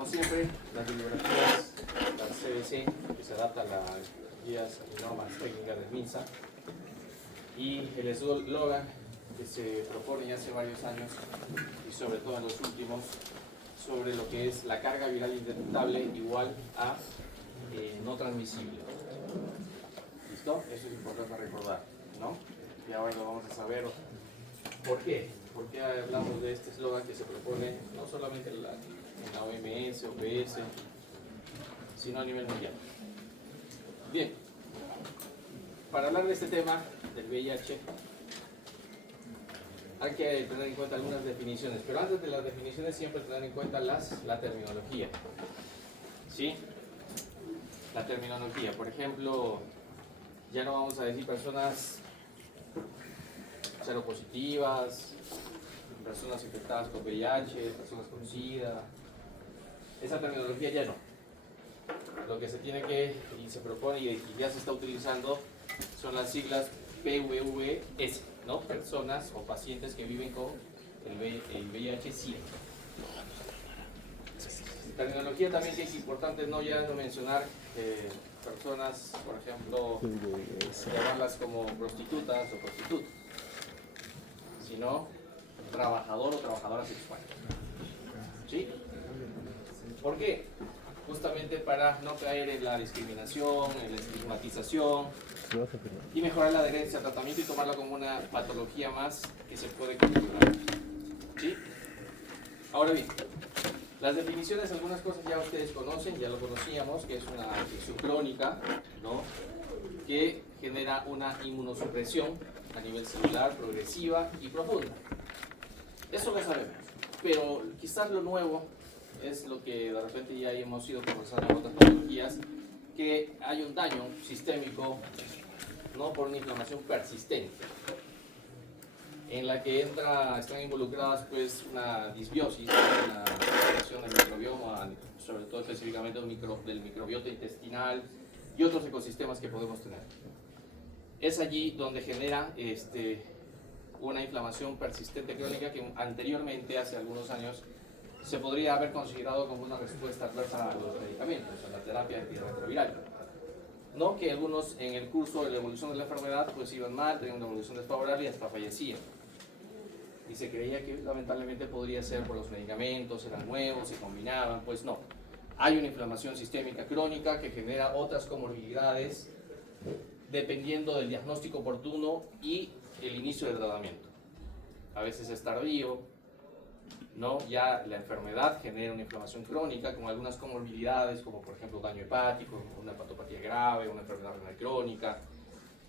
como siempre, las bibliografías, la CBC, que se adapta a las guías y normas técnicas del MINSA, y el eslogan que se propone ya hace varios años, y sobre todo en los últimos, sobre lo que es la carga viral indetectable igual a no transmisible. ¿Listo? Eso es importante recordar, ¿no? Y ahora lo vamos a saber. ¿Por qué? ¿Por qué hablamos de este eslogan que se propone no solamente en la OMS, OPS, sino a nivel mundial? Bien, para hablar de este tema, del VIH, hay que tener en cuenta algunas definiciones, pero antes de las definiciones siempre tener en cuenta la terminología. ¿Sí? La terminología, por ejemplo, ya no vamos a decir personas seropositivas, personas infectadas con VIH, personas con SIDA. Esa terminología ya no. Lo que se tiene que, y se propone y ya se está utilizando, son las siglas PVVS, ¿no? Personas o pacientes que viven con el VIH-Sida. Terminología también que es importante no mencionar personas, por ejemplo, llamarlas como prostitutas o prostitutos, sino trabajador o trabajadora sexual. ¿Sí? ¿Por qué? Justamente para no caer en la discriminación, en la estigmatización y mejorar la adherencia al tratamiento y tomarla como una patología más que se puede controlar. ¿Sí? Ahora bien, las definiciones, algunas cosas ya ustedes conocen, ya lo conocíamos, que es una infección crónica, ¿no? Que genera una inmunosupresión a nivel celular progresiva y profunda. Eso lo sabemos, pero quizás lo nuevo es lo que de repente ya hemos ido conversando en otras patologías, que hay un daño sistémico, ¿no? Por una inflamación persistente, en la que están involucradas pues una disbiosis, una alteración del microbioma, sobre todo específicamente del microbiota intestinal y otros ecosistemas que podemos tener. Es allí donde genera una inflamación persistente crónica que anteriormente, hace algunos años, se podría haber considerado como una respuesta adversa a los medicamentos, a la terapia antirretroviral. No que algunos en el curso de la evolución de la enfermedad pues iban mal, tenían una evolución desfavorable y hasta fallecían. Y se creía que lamentablemente podría ser por los medicamentos, eran nuevos, se combinaban, pues no. Hay una inflamación sistémica crónica que genera otras comorbilidades dependiendo del diagnóstico oportuno y el inicio del tratamiento. A veces es tardío, ¿no? Ya la enfermedad genera una inflamación crónica con algunas comorbilidades, como por ejemplo daño hepático, una hepatopatía grave, una enfermedad renal crónica,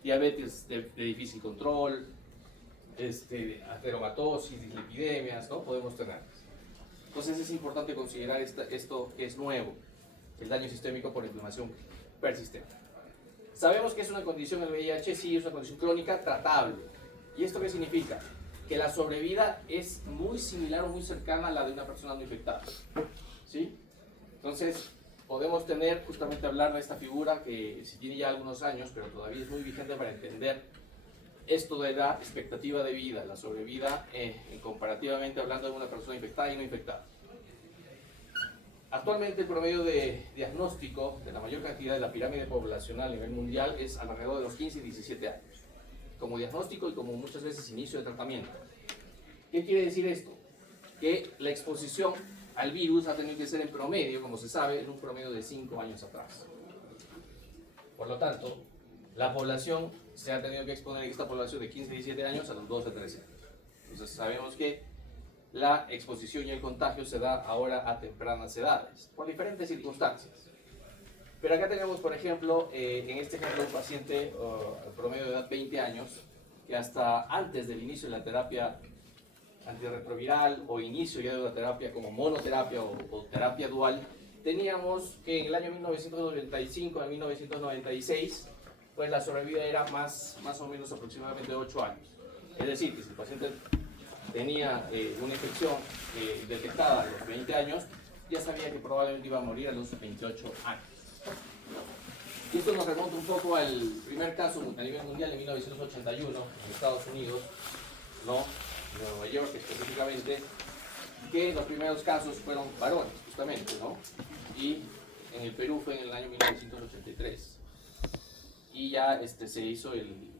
diabetes de difícil control, ateromatosis, dislipidemias, ¿no? Podemos tener. Entonces es importante considerar esto que es nuevo, el daño sistémico por inflamación persistente. Sabemos que es una condición, el VIH sí es una condición crónica tratable. ¿Y esto qué significa? Que la sobrevida es muy similar o muy cercana a la de una persona no infectada. ¿Sí? Entonces, podemos justamente hablar de esta figura que si tiene ya algunos años, pero todavía es muy vigente para entender esto de la expectativa de vida, la sobrevida, comparativamente hablando de una persona infectada y no infectada. Actualmente el promedio de diagnóstico de la mayor cantidad de la pirámide poblacional a nivel mundial es alrededor de los 15 y 17 años. Como diagnóstico y como muchas veces inicio de tratamiento. ¿Qué quiere decir esto? Que la exposición al virus ha tenido que ser en promedio, como se sabe, en un promedio de 5 años atrás. Por lo tanto, la población se ha tenido que exponer en esta población de 15 y 17 años a los 12 13 años. Entonces sabemos que la exposición y el contagio se da ahora a tempranas edades, por diferentes circunstancias. Pero acá tenemos, por ejemplo, en este ejemplo, un paciente promedio de edad 20 años, que hasta antes del inicio de la terapia antirretroviral o inicio ya de una terapia como monoterapia o terapia dual, teníamos que en el año 1995 a 1996, pues la sobrevida era más o menos aproximadamente 8 años. Es decir, que si el paciente tenía una infección detectada a los 20 años, ya sabía que probablemente iba a morir a los 28 años. Y esto nos remonta un poco al primer caso a nivel mundial en 1981 en Estados Unidos, ¿no? En Nueva York específicamente, que los primeros casos fueron varones, justamente, ¿no? Y en el Perú fue en el año 1983. Y ya se hizo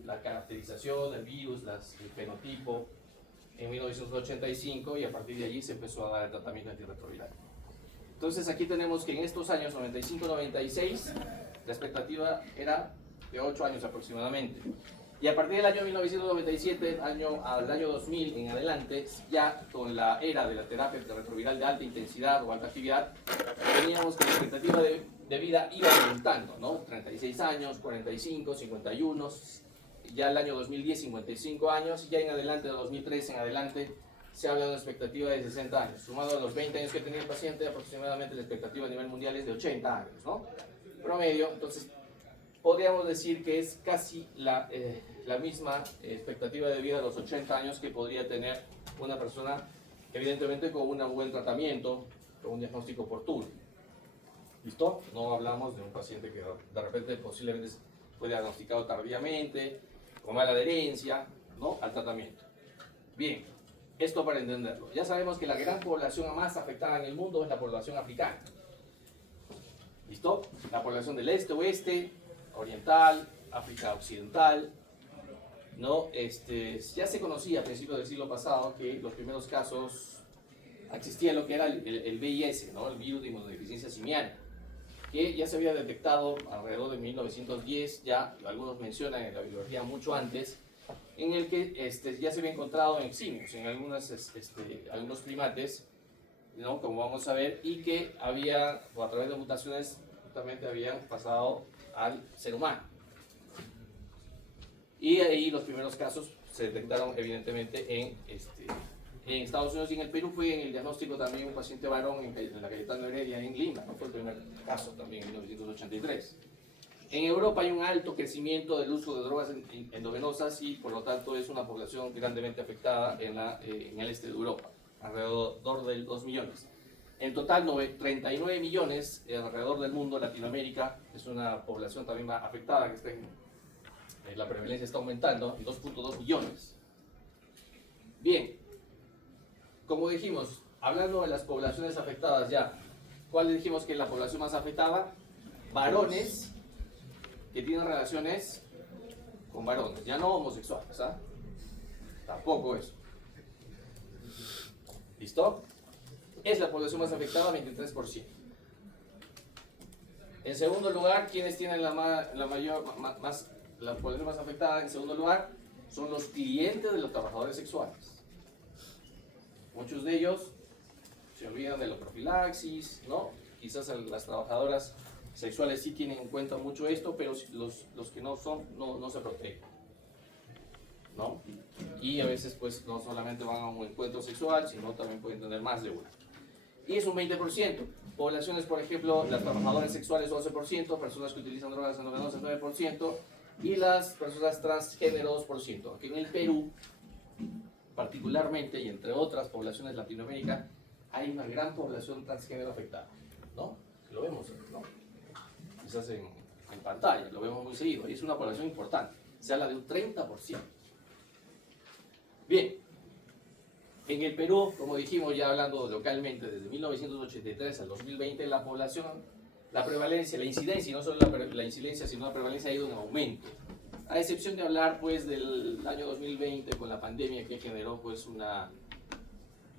la caracterización del virus, el fenotipo, en 1985, y a partir de allí se empezó a dar el tratamiento antirretroviral. Entonces aquí tenemos que en estos años 95-96 la expectativa era de 8 años aproximadamente. Y a partir del año 1997 al año 2000 en adelante, ya con la era de la terapia antirretroviral de alta intensidad o alta actividad, teníamos que la expectativa de vida iba aumentando, ¿no? 36 años, 45, 51, ya el año 2010 55 años, y ya en adelante, de 2003 en adelante, se habla de una expectativa de 60 años. Sumado a los 20 años que tenía el paciente, aproximadamente la expectativa a nivel mundial es de 80 años, ¿no? Promedio, entonces podríamos decir que es casi la misma expectativa de vida a los 80 años que podría tener una persona, evidentemente con un buen tratamiento, con un diagnóstico oportuno. ¿Listo? No hablamos de un paciente que de repente posiblemente fue diagnosticado tardíamente, con mala adherencia, ¿no?, al tratamiento. Bien, esto para entenderlo. Ya sabemos que la gran población más afectada en el mundo es la población africana. ¿Listo? La población del este, oeste, oriental, África occidental, ¿no? Ya se conocía a principios del siglo pasado que los primeros casos existía lo que era el VIS, ¿no?, el virus de inmunodeficiencia simiana, que ya se había detectado alrededor de 1910, ya algunos mencionan en la biología mucho antes, en el que ya se había encontrado en simios, en algunos primates, ¿no?, como vamos a ver, y que había, o a través de mutaciones, justamente habían pasado al ser humano. Y ahí los primeros casos se detectaron evidentemente en Estados Unidos, y en el Perú fue en el diagnóstico también un paciente varón en la Cayetano Heredia en Lima, ¿no? Fue el primer caso también en 1983. En Europa hay un alto crecimiento del uso de drogas endovenosas y por lo tanto es una población grandemente afectada en el este de Europa, alrededor de 2 millones. En total 39 millones alrededor del mundo. Latinoamérica es una población también afectada, que está la prevalencia está aumentando en 2.2 millones. Bien, como dijimos, hablando de las poblaciones afectadas ya, ¿cuál dijimos que es la población más afectada? Varones que tienen relaciones con varones, ya no homosexuales, ¿ah? Tampoco eso. ¿Listo? Es la población más afectada, 23%. En segundo lugar, ¿quiénes tienen la población más afectada? En segundo lugar, son los clientes de los trabajadores sexuales. Muchos de ellos se olvidan de la profilaxis, ¿no? Quizás las trabajadoras sexuales sí tienen en cuenta mucho esto, pero los que no son, no se protegen, ¿no? Y a veces pues no solamente van a un encuentro sexual, sino también pueden tener más de uno. Y es un 20%. Poblaciones, por ejemplo, las trabajadoras sexuales 11%, personas que utilizan drogas endovenosas 9%, y las personas transgénero 2%. Aquí en el Perú, particularmente, y entre otras poblaciones de Latinoamérica, hay una gran población transgénero afectada, ¿no? Lo vemos, ¿no? Quizás en pantalla, lo vemos muy seguido, y es una población importante. Se habla de un 30%. Bien, en el Perú, como dijimos ya hablando localmente, desde 1983 al 2020, la población, la prevalencia, la incidencia, y no solo la incidencia, sino la prevalencia ha ido en aumento. A excepción de hablar pues del año 2020 con la pandemia, que generó pues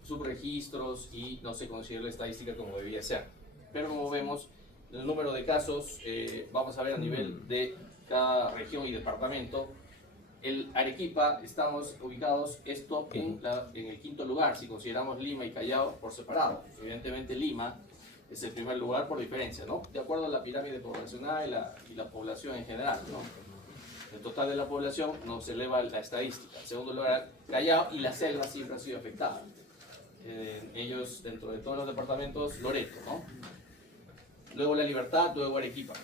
subregistros y no se consideró la estadística como debía ser. Pero como vemos, el número de casos, vamos a ver a nivel de cada región y departamento. El Arequipa, estamos ubicados en el quinto lugar, si consideramos Lima y Callao por separado. Evidentemente Lima es el primer lugar por diferencia, ¿no? De acuerdo a la pirámide poblacional y la población en general, ¿no? El total de la población nos eleva la estadística. En segundo lugar, Callao, y la selva siempre ha sido afectada. Ellos, dentro de todos los departamentos, Loreto, ¿no? Luego La Libertad, luego Arequipa.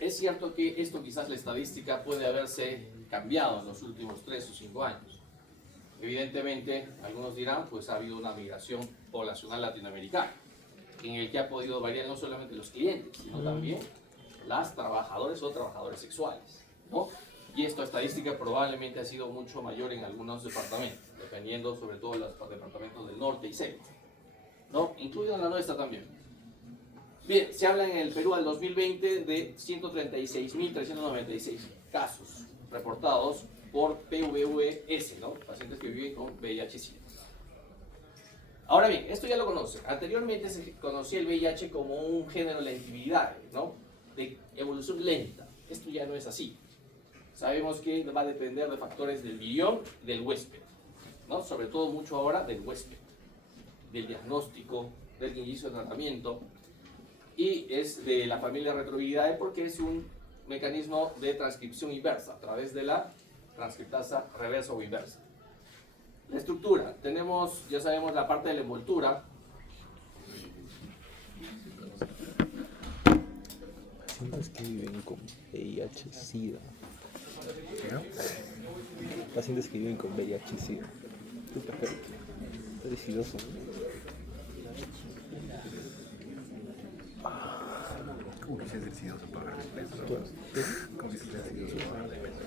Es cierto que esto quizás la estadística puede haberse cambiado en los últimos 3 o 5 años. Evidentemente, algunos dirán, pues ha habido una migración poblacional latinoamericana, en el que ha podido variar no solamente los clientes, sino también las trabajadoras o trabajadores sexuales, ¿no? Y esta estadística probablemente ha sido mucho mayor en algunos departamentos, dependiendo sobre todo de los departamentos del norte y centro, ¿no? Incluido en la nuestra también. Bien, se habla en el Perú al 2020 de 136.396 casos reportados por PVVS, ¿no? Pacientes que viven con VIH-Sida. Ahora bien, esto ya lo conocen. Anteriormente se conocía el VIH como un género de lentividad, ¿no? De evolución lenta. Esto ya no es así. Sabemos que va a depender de factores del virión y del huésped, ¿no? Sobre todo mucho ahora del huésped, del diagnóstico, del inicio de tratamiento, y es de la familia Retroviridade porque es un mecanismo de transcripción inversa a través de la transcriptasa reversa o inversa. La estructura, tenemos, ya sabemos, la parte de la envoltura. Pacientes que viven con VIH-Sida. Pacientes que viven con VIH-Sida. Está decidoso. ¿Cómo que seas decidoso para hablar de peso? ¿Cómo que seas decidoso para hablar de peso?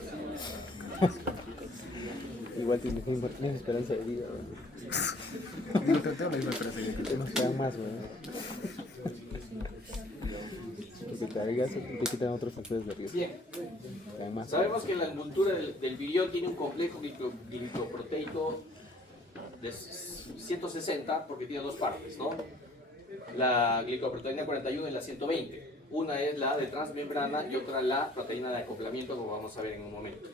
Igual tienes misma esperanza de vida, ¿no? Digo, tengo la misma esperanza de vida que Te nos quedan más, ¿no? Porque te quitan otros factores de riesgo. Bien, Te dan más. sabemos que la envoltura del virión tiene un complejo glicoproteico de 160 porque tiene dos partes, ¿no? La glicoproteína 41 y la 120. Una es la de transmembrana y otra la proteína de acoplamiento, como vamos a ver en un momento.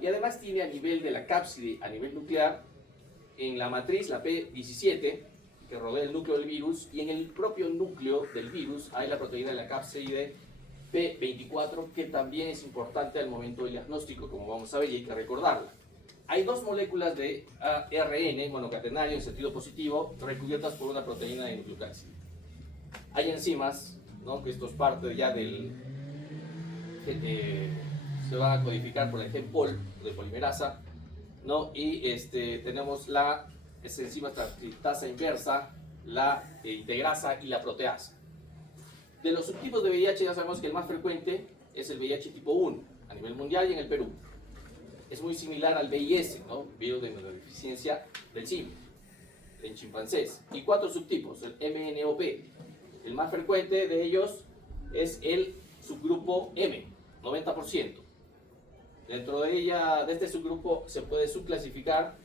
Y además tiene a nivel de la cápside, a nivel nuclear, en la matriz, la P17, que rodea el núcleo del virus, y en el propio núcleo del virus hay la proteína de la cápside P24, que también es importante al momento del diagnóstico, como vamos a ver, y hay que recordarla. Hay dos moléculas de ARN monocatenario en sentido positivo recubiertas por una proteína de nucleocápside. Hay enzimas, ¿no? Que esto es parte ya del... se va a codificar por el gen POL de polimerasa, ¿no? Y tenemos la enzima transcriptasa inversa, la integrasa y la proteasa. De los subtipos de VIH ya sabemos que el más frecuente es el VIH tipo 1 a nivel mundial y en el Perú. Es muy similar al VIS, ¿no? Virus de inmunodeficiencia del simio, en chimpancés. Y 4 subtipos, el MNOP. El más frecuente de ellos es el subgrupo M, 90%. Dentro de este subgrupo se puede subclasificar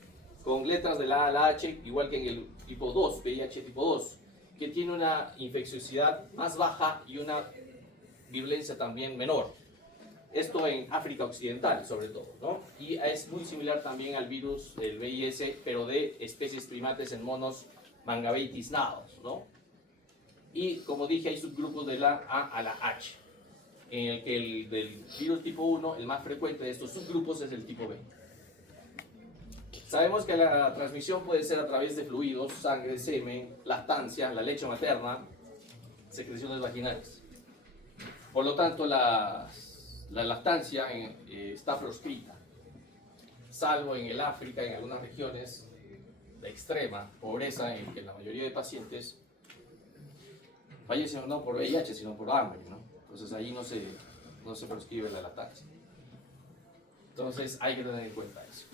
con letras de la A a la H, igual que en el tipo 2, VIH tipo 2, que tiene una infecciosidad más baja y una virulencia también menor. Esto en África Occidental, sobre todo, ¿no? Y es muy similar también al virus del VIS, pero de especies primates en monos Mangabeyi tiznados, ¿no? Y como dije, hay subgrupos de la A a la H, en el que el del virus tipo 1, el más frecuente de estos subgrupos es el tipo B. Sabemos que la transmisión puede ser a través de fluidos, sangre, semen, lactancia, la leche materna, secreciones vaginales. Por lo tanto, la lactancia está proscrita, salvo en el África, en algunas regiones de extrema pobreza, en que la mayoría de pacientes fallecen no por VIH, sino por hambre, ¿no? Entonces ahí no se proscribe la lactancia. Entonces hay que tener en cuenta eso.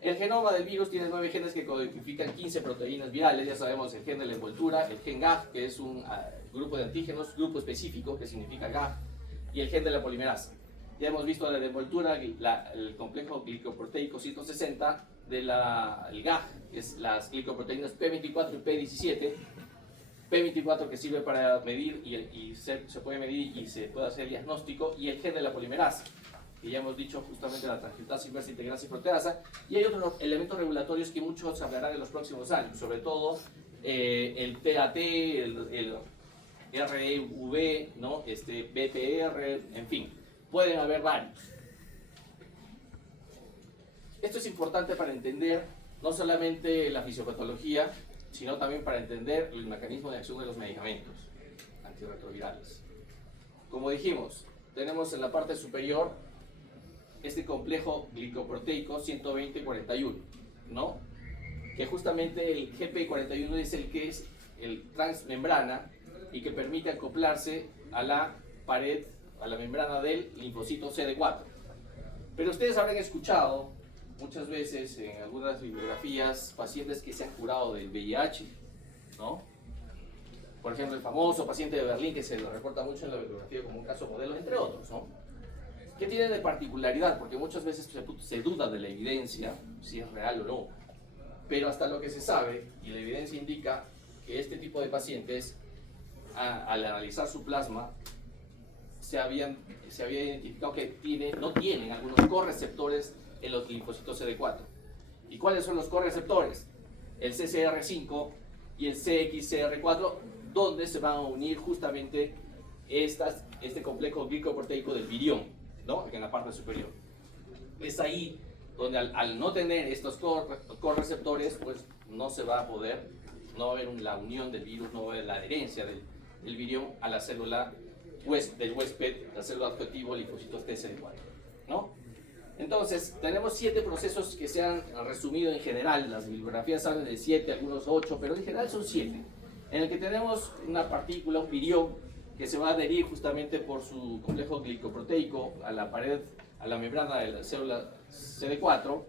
El genoma del virus tiene 9 genes que codifican 15 proteínas virales. Ya sabemos el gen de la envoltura, el gen GAG, que es un grupo de antígenos, grupo específico, que significa GAG, y el gen de la polimerasa. Ya hemos visto la de envoltura, el complejo glicoproteico 160 del GAG, que es las glicoproteínas P24 y P17. P24 que sirve para medir y se puede medir y se puede hacer diagnóstico, y el gen de la polimerasa, que ya hemos dicho justamente la transcriptasa inversa, integrasa y proteasa. Y hay otros elementos regulatorios que muchos hablarán en los próximos años, sobre todo el TAT, el REV, ¿no? BPR, en fin, pueden haber varios. Esto es importante para entender no solamente la fisiopatología, sino también para entender el mecanismo de acción de los medicamentos antirretrovirales. Como dijimos, tenemos en la parte superior este complejo glicoproteico 120-41, ¿no? Que justamente el GP41 es el que es el transmembrana y que permite acoplarse a la pared, a la membrana del linfocito CD4. Pero ustedes habrán escuchado muchas veces en algunas bibliografías pacientes que se han curado del VIH, ¿no? Por ejemplo, el famoso paciente de Berlín que se lo reporta mucho en la bibliografía como un caso modelo, entre otros, ¿no? ¿Qué tiene de particularidad? Porque muchas veces se duda de la evidencia, si es real o no. Pero hasta lo que se sabe, y la evidencia indica que este tipo de pacientes, al analizar su plasma, se había identificado que no tienen algunos correceptores en los linfocitos CD4. ¿Y cuáles son los correceptores? El CCR5 y el CXCR4, donde se van a unir justamente este complejo glicoproteico del virión, ¿no? En la parte superior. Es ahí donde al no tener estos correceptores, pues no se va a poder, no va a haber la unión del virus, no va a haber la adherencia del virión a la célula del huésped, la célula objetivo, linfocitos TCD4, ¿no? Entonces, tenemos 7 procesos que se han resumido en general. Las bibliografías hablan de 7, algunos 8, pero en general son 7. En el que tenemos una partícula, un virión, que se va a adherir justamente por su complejo glicoproteico a la pared, a la membrana de la célula CD4,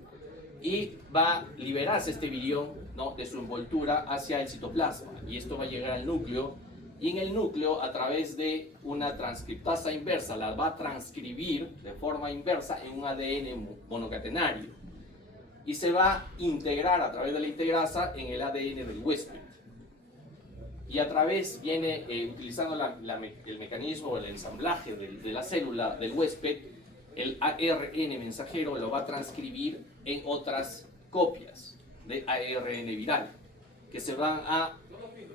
y va a liberarse este virión, ¿no?, de su envoltura hacia el citoplasma, y esto va a llegar al núcleo, y en el núcleo, a través de una transcriptasa inversa, la va a transcribir de forma inversa en un ADN monocatenario, y se va a integrar a través de la integrasa en el ADN del huésped. Y a través viene, utilizando el mecanismo o el ensamblaje de la célula del huésped, el ARN mensajero lo va a transcribir en otras copias de ARN viral, que se van a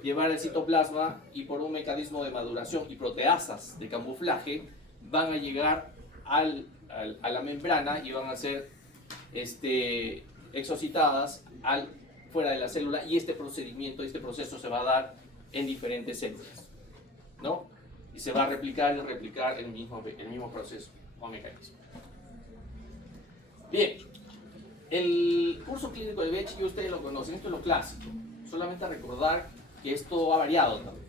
llevar al citoplasma y por un mecanismo de maduración y proteasas de camuflaje van a llegar a la membrana y van a ser exocitadas fuera de la célula, y este proceso se va a dar en diferentes células, ¿no? Y se va a replicar y replicar el mismo proceso o mecanismo. Bien, el curso clínico del VIH, que ustedes lo conocen, esto es lo clásico. Solamente recordar que esto ha variado también.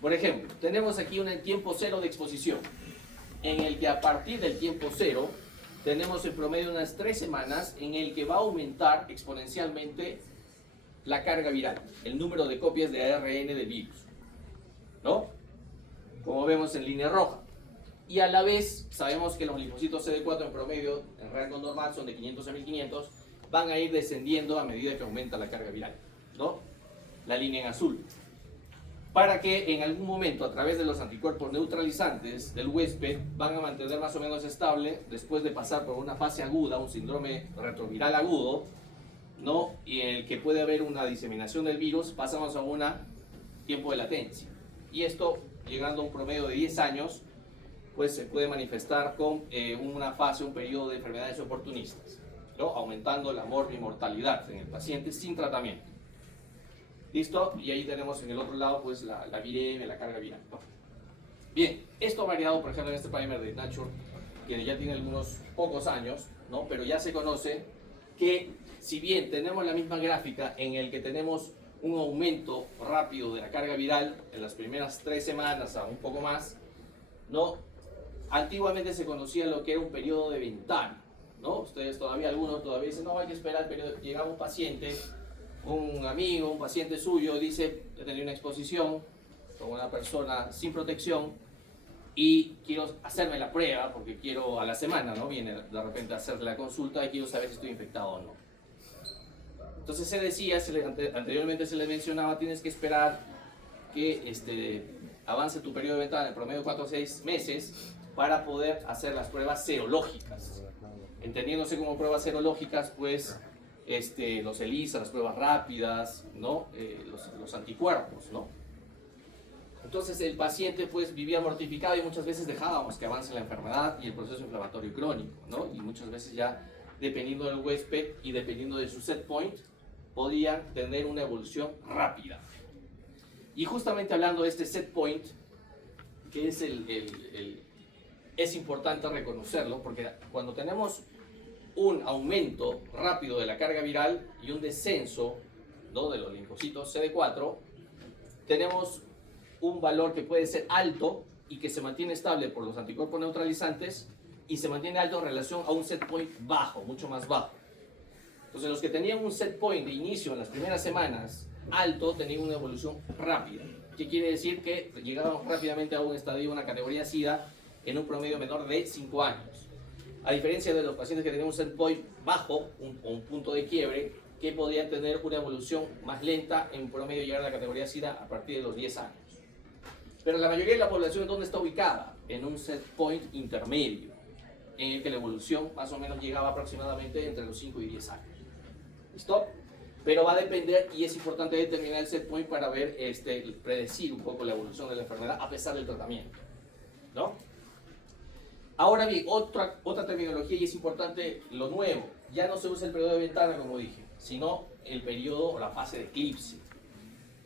Por ejemplo, tenemos aquí un tiempo cero de exposición, en el que a partir del tiempo cero tenemos en promedio unas 3 semanas en el que va a aumentar exponencialmente la carga viral, el número de copias de ARN del virus, ¿no? Como vemos en línea roja. Y a la vez sabemos que los linfocitos CD4 en promedio, en rango normal, son de 500 a 1500, van a ir descendiendo a medida que aumenta la carga viral, ¿no? La línea en azul. Para que en algún momento, a través de los anticuerpos neutralizantes del huésped, van a mantener más o menos estable, después de pasar por una fase aguda, un síndrome retroviral agudo, ¿no?, y en el que puede haber una diseminación del virus, pasamos a un tiempo de latencia. Y esto, llegando a un promedio de 10 años, pues se puede manifestar con una fase, un periodo de enfermedades oportunistas, ¿no?, aumentando la morbimortalidad en el paciente sin tratamiento. ¿Listo? Y ahí tenemos en el otro lado pues la viremia, la carga viral, ¿no? Bien, esto ha variado, por ejemplo, en este primer de Nature, que ya tiene algunos pocos años, ¿no?, pero ya se conoce que si bien tenemos la misma gráfica en el que tenemos un aumento rápido de la carga viral en las primeras 3 semanas a un poco más, ¿no?, antiguamente se conocía lo que era un periodo de ventana, ¿no? Ustedes todavía, algunos todavía dicen, no, hay que esperar el periodo. Llegaba un paciente, un amigo, un paciente suyo, dice, he tenido una exposición con una persona sin protección y quiero hacerme la prueba porque quiero a la semana, ¿no?, viene de repente a hacer la consulta y quiero saber si estoy infectado o no. Entonces se decía, anteriormente se le mencionaba, tienes que esperar que avance tu periodo de ventana, en promedio 4 o 6 meses, para poder hacer las pruebas serológicas. Entendiéndose como pruebas serológicas, pues los ELISA, las pruebas rápidas, ¿no?, los anticuerpos, ¿no? Entonces el paciente pues vivía mortificado y muchas veces dejábamos que avance la enfermedad y el proceso inflamatorio crónico, ¿no? Y muchas veces ya, dependiendo del huésped y dependiendo de su set point, podían tener una evolución rápida. Y justamente hablando de este set point, que es es importante reconocerlo, porque cuando tenemos un aumento rápido de la carga viral y un descenso, ¿no?, de los linfocitos CD4, tenemos un valor que puede ser alto y que se mantiene estable por los anticuerpos neutralizantes, y se mantiene alto en relación a un set point bajo, mucho más bajo. Entonces los que tenían un set point de inicio en las primeras semanas alto tenían una evolución rápida. ¿Qué quiere decir? Que llegaban rápidamente a un estadio, una categoría SIDA en un promedio menor de 5 años. A diferencia de los pacientes que tenían un set point bajo, un punto de quiebre, que podían tener una evolución más lenta, en promedio llegar a la categoría SIDA a partir de los 10 años. Pero la mayoría de la población, ¿dónde está ubicada? En un set point intermedio, en el que la evolución más o menos llegaba aproximadamente entre los 5 y 10 años. ¿Listo? Pero va a depender, y es importante determinar el set point para ver, predecir un poco la evolución de la enfermedad a pesar del tratamiento, ¿no? Ahora bien, otra terminología, y es importante lo nuevo, ya no se usa el periodo de ventana, como dije, sino el periodo o la fase de eclipse.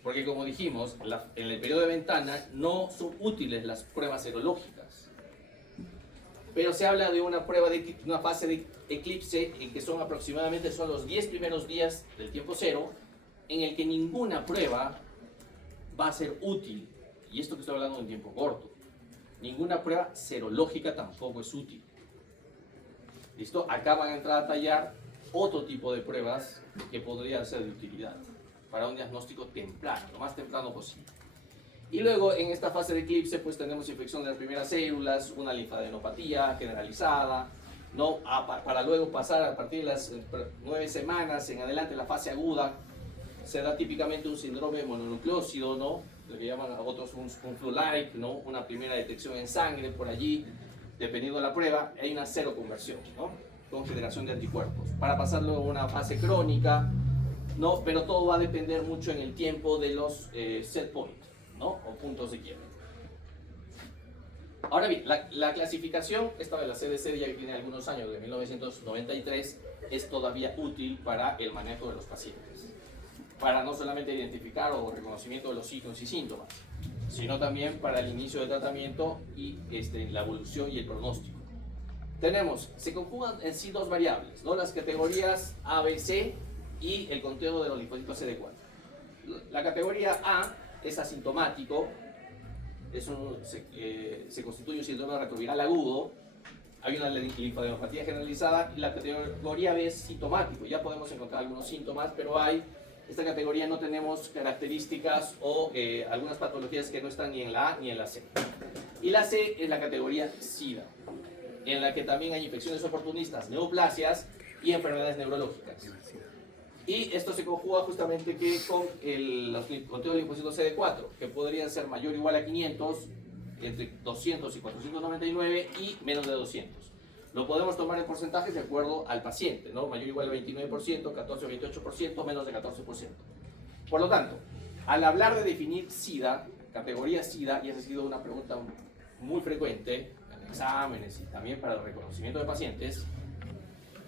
Porque como dijimos, en el periodo de ventana no son útiles las pruebas serológicas, pero se habla de una fase de eclipse en que son aproximadamente los 10 primeros días del tiempo cero, en el que ninguna prueba va a ser útil. Y esto que estoy hablando en tiempo corto. Ninguna prueba serológica tampoco es útil. ¿Listo? Acá van a entrar a tallar otro tipo de pruebas que podrían ser de utilidad para un diagnóstico temprano, lo más temprano posible. Y luego en esta fase de eclipse pues tenemos infección de las primeras células, una linfadenopatía generalizada, ¿no? Para luego pasar a partir de las 9 semanas en adelante la fase aguda, se da típicamente un síndrome mononucleócido, ¿no? Lo que llaman a otros un flu-like, ¿no? Una primera detección en sangre por allí, dependiendo de la prueba, hay una seroconversión, ¿no? Con generación de anticuerpos. Para pasar luego a una fase crónica, ¿no? Pero todo va a depender mucho en el tiempo de los set point, ¿no? O puntos de quiebre. Ahora bien, la clasificación, esta de la CDC ya que tiene algunos años, de 1993, es todavía útil para el manejo de los pacientes. Para no solamente identificar o reconocimiento de los signos y síntomas, sino también para el inicio del tratamiento y la evolución y el pronóstico. Se conjugan en sí dos variables, ¿no? Las categorías A, B, C y el conteo de los linfocitos CD4. La categoría A es asintomático, se constituye un síndrome retroviral agudo, hay una linfadenopatía generalizada, y la categoría B es sintomático. Ya podemos encontrar algunos síntomas, pero esta categoría no tenemos características o algunas patologías que no están ni en la A ni en la C. Y la C es la categoría SIDA, en la que también hay infecciones oportunistas, neoplasias y enfermedades neurológicas. Y esto se conjuga justamente con el conteo de linfocitos CD4, que podrían ser mayor o igual a 500, entre 200 y 499 y menos de 200. Lo podemos tomar en porcentajes de acuerdo al paciente, ¿no? Mayor o igual a 29%, 14 o 28%, menos de 14%. Por lo tanto, al hablar de definir SIDA, categoría SIDA, y esa ha sido una pregunta muy frecuente en exámenes y también para el reconocimiento de pacientes,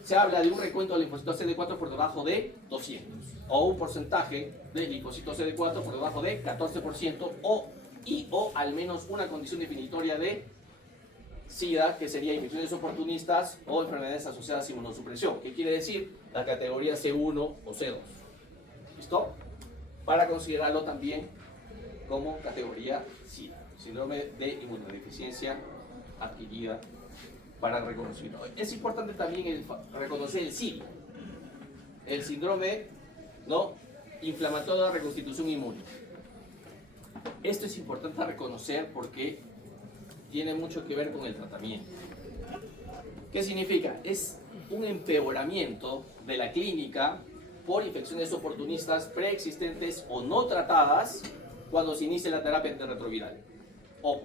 se habla de un recuento de linfocitos CD4 por debajo de 200, o un porcentaje de linfocitos CD4 por debajo de 14%, o al menos una condición definitoria de SIDA, que sería infecciones oportunistas o enfermedades asociadas a inmunosupresión. ¿Qué quiere decir? La categoría C1 o C2. ¿Listo? Para considerarlo también como categoría SIDA, síndrome de inmunodeficiencia adquirida, para reconocimiento. Es importante también reconocer el SIB, el síndrome, ¿no?, inflamatorio de reconstitución inmune. Esto es importante reconocer porque tiene mucho que ver con el tratamiento. ¿Qué significa? Es un empeoramiento de la clínica por infecciones oportunistas preexistentes o no tratadas cuando se inicia la terapia antirretroviral. Ojo,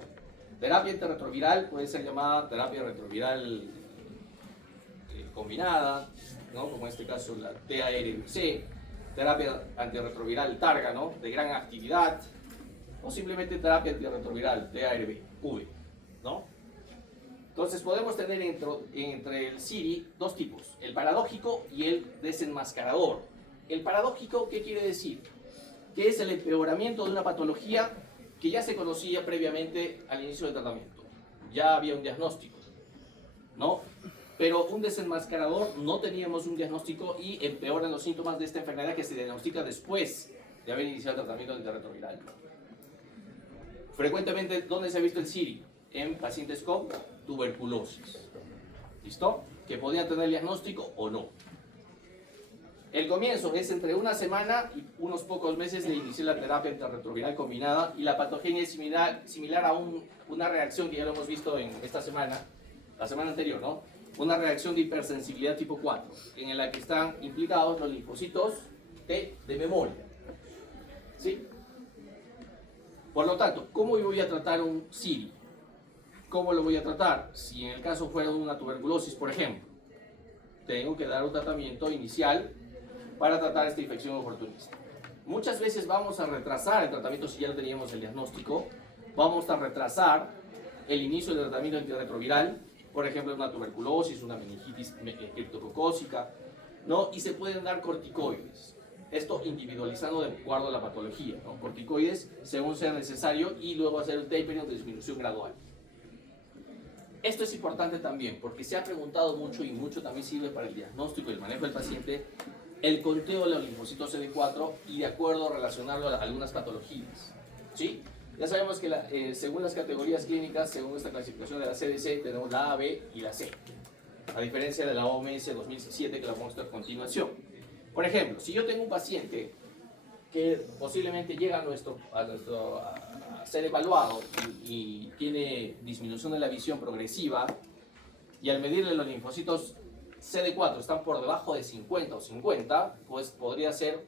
terapia antirretroviral puede ser llamada terapia retroviral combinada, ¿no? Como en este caso la TARC, terapia antirretroviral targa, ¿no?, de gran actividad, o simplemente terapia antirretroviral TARV, ¿no? Entonces podemos tener entre el CIRI dos tipos, el paradójico y el desenmascarador. El paradójico, ¿qué quiere decir? Que es el empeoramiento de una patología que ya se conocía previamente al inicio del tratamiento. Ya había un diagnóstico, ¿no? Pero un desenmascarador, no teníamos un diagnóstico y empeoran los síntomas de esta enfermedad que se diagnostica después de haber iniciado el tratamiento antirretroviral. Frecuentemente, ¿dónde se ha visto el CIRI? En pacientes con tuberculosis. ¿Listo? Que podían tener diagnóstico o no. El comienzo es entre una semana y unos pocos meses de iniciar la terapia antirretroviral combinada, y la patogenia es similar a una reacción que ya lo hemos visto en esta semana, la semana anterior, ¿no? Una reacción de hipersensibilidad tipo 4, en la que están implicados los linfocitos T de memoria. ¿Sí? Por lo tanto, ¿cómo yo voy a tratar un CIRI? ¿Cómo lo voy a tratar? Si en el caso fuera de una tuberculosis, por ejemplo, tengo que dar un tratamiento inicial para tratar esta infección oportunista. Muchas veces vamos a retrasar el tratamiento si ya no teníamos el diagnóstico. Vamos a retrasar el inicio del tratamiento antirretroviral, por ejemplo, una tuberculosis, una meningitis criptococócica, ¿no? Y se pueden dar corticoides. Esto individualizando de acuerdo a la patología, ¿no? Corticoides según sea necesario, y luego hacer un tapering de disminución gradual. Esto es importante también porque se ha preguntado mucho, y mucho también sirve para el diagnóstico y el manejo del paciente, el conteo de los linfocitos CD4 y de acuerdo a relacionarlo a algunas patologías. ¿Sí? Ya sabemos que según las categorías clínicas, según esta clasificación de la CDC, tenemos la A, B y la C, a diferencia de la OMS 2007 que la muestra a continuación. Por ejemplo, si yo tengo un paciente que posiblemente llega a ser evaluado y tiene disminución de la visión progresiva, y al medirle los linfocitos CD4 están por debajo de 50 o 50, pues podría ser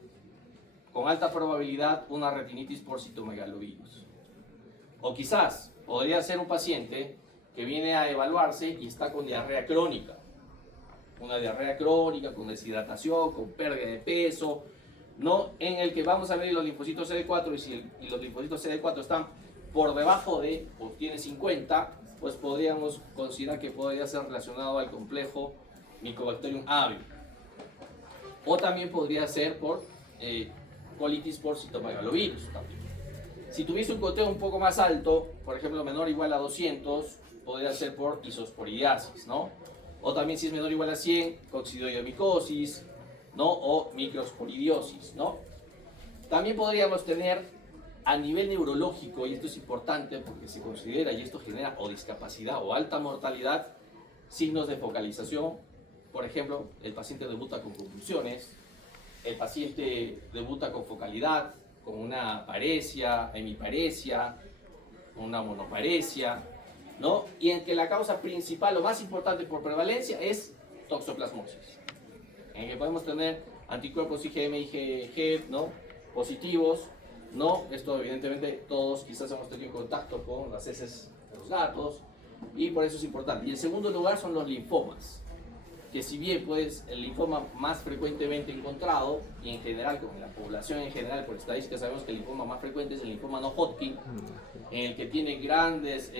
con alta probabilidad una retinitis por citomegalovirus. O quizás podría ser un paciente que viene a evaluarse y está con diarrea crónica. Una diarrea crónica, con deshidratación, con pérdida de peso, ¿no? En el que vamos a ver los linfocitos CD4, y si los linfocitos CD4 están por debajo de, o tiene 50, pues podríamos considerar que podría ser relacionado al complejo Mycobacterium avium. O también podría ser por colitis por citomegalovirus también. Si tuviese un conteo un poco más alto, por ejemplo menor o igual a 200, podría ser por isosporidiasis, ¿no? O también si es menor o igual a 100, coccidioidomicosis, ¿no? O microsporidiosis, ¿no? También podríamos tener a nivel neurológico, y esto es importante porque se considera, y esto genera o discapacidad o alta mortalidad, signos de focalización. Por ejemplo, el paciente debuta con convulsiones, el paciente debuta con focalidad, con una paresia, hemiparesia, una monoparesia, ¿no? Y en que la causa principal, lo más importante por prevalencia, es toxoplasmosis, en que podemos tener anticuerpos IgM y IgG, ¿no? Positivos, ¿no? Esto evidentemente todos quizás hemos tenido contacto con las heces de los gatos, y por eso es importante. Y en segundo lugar son los linfomas, que si bien pues el linfoma más frecuentemente encontrado, y en general con la población en general, por estadísticas sabemos que el linfoma más frecuente es el linfoma no Hodgkin, en el que tiene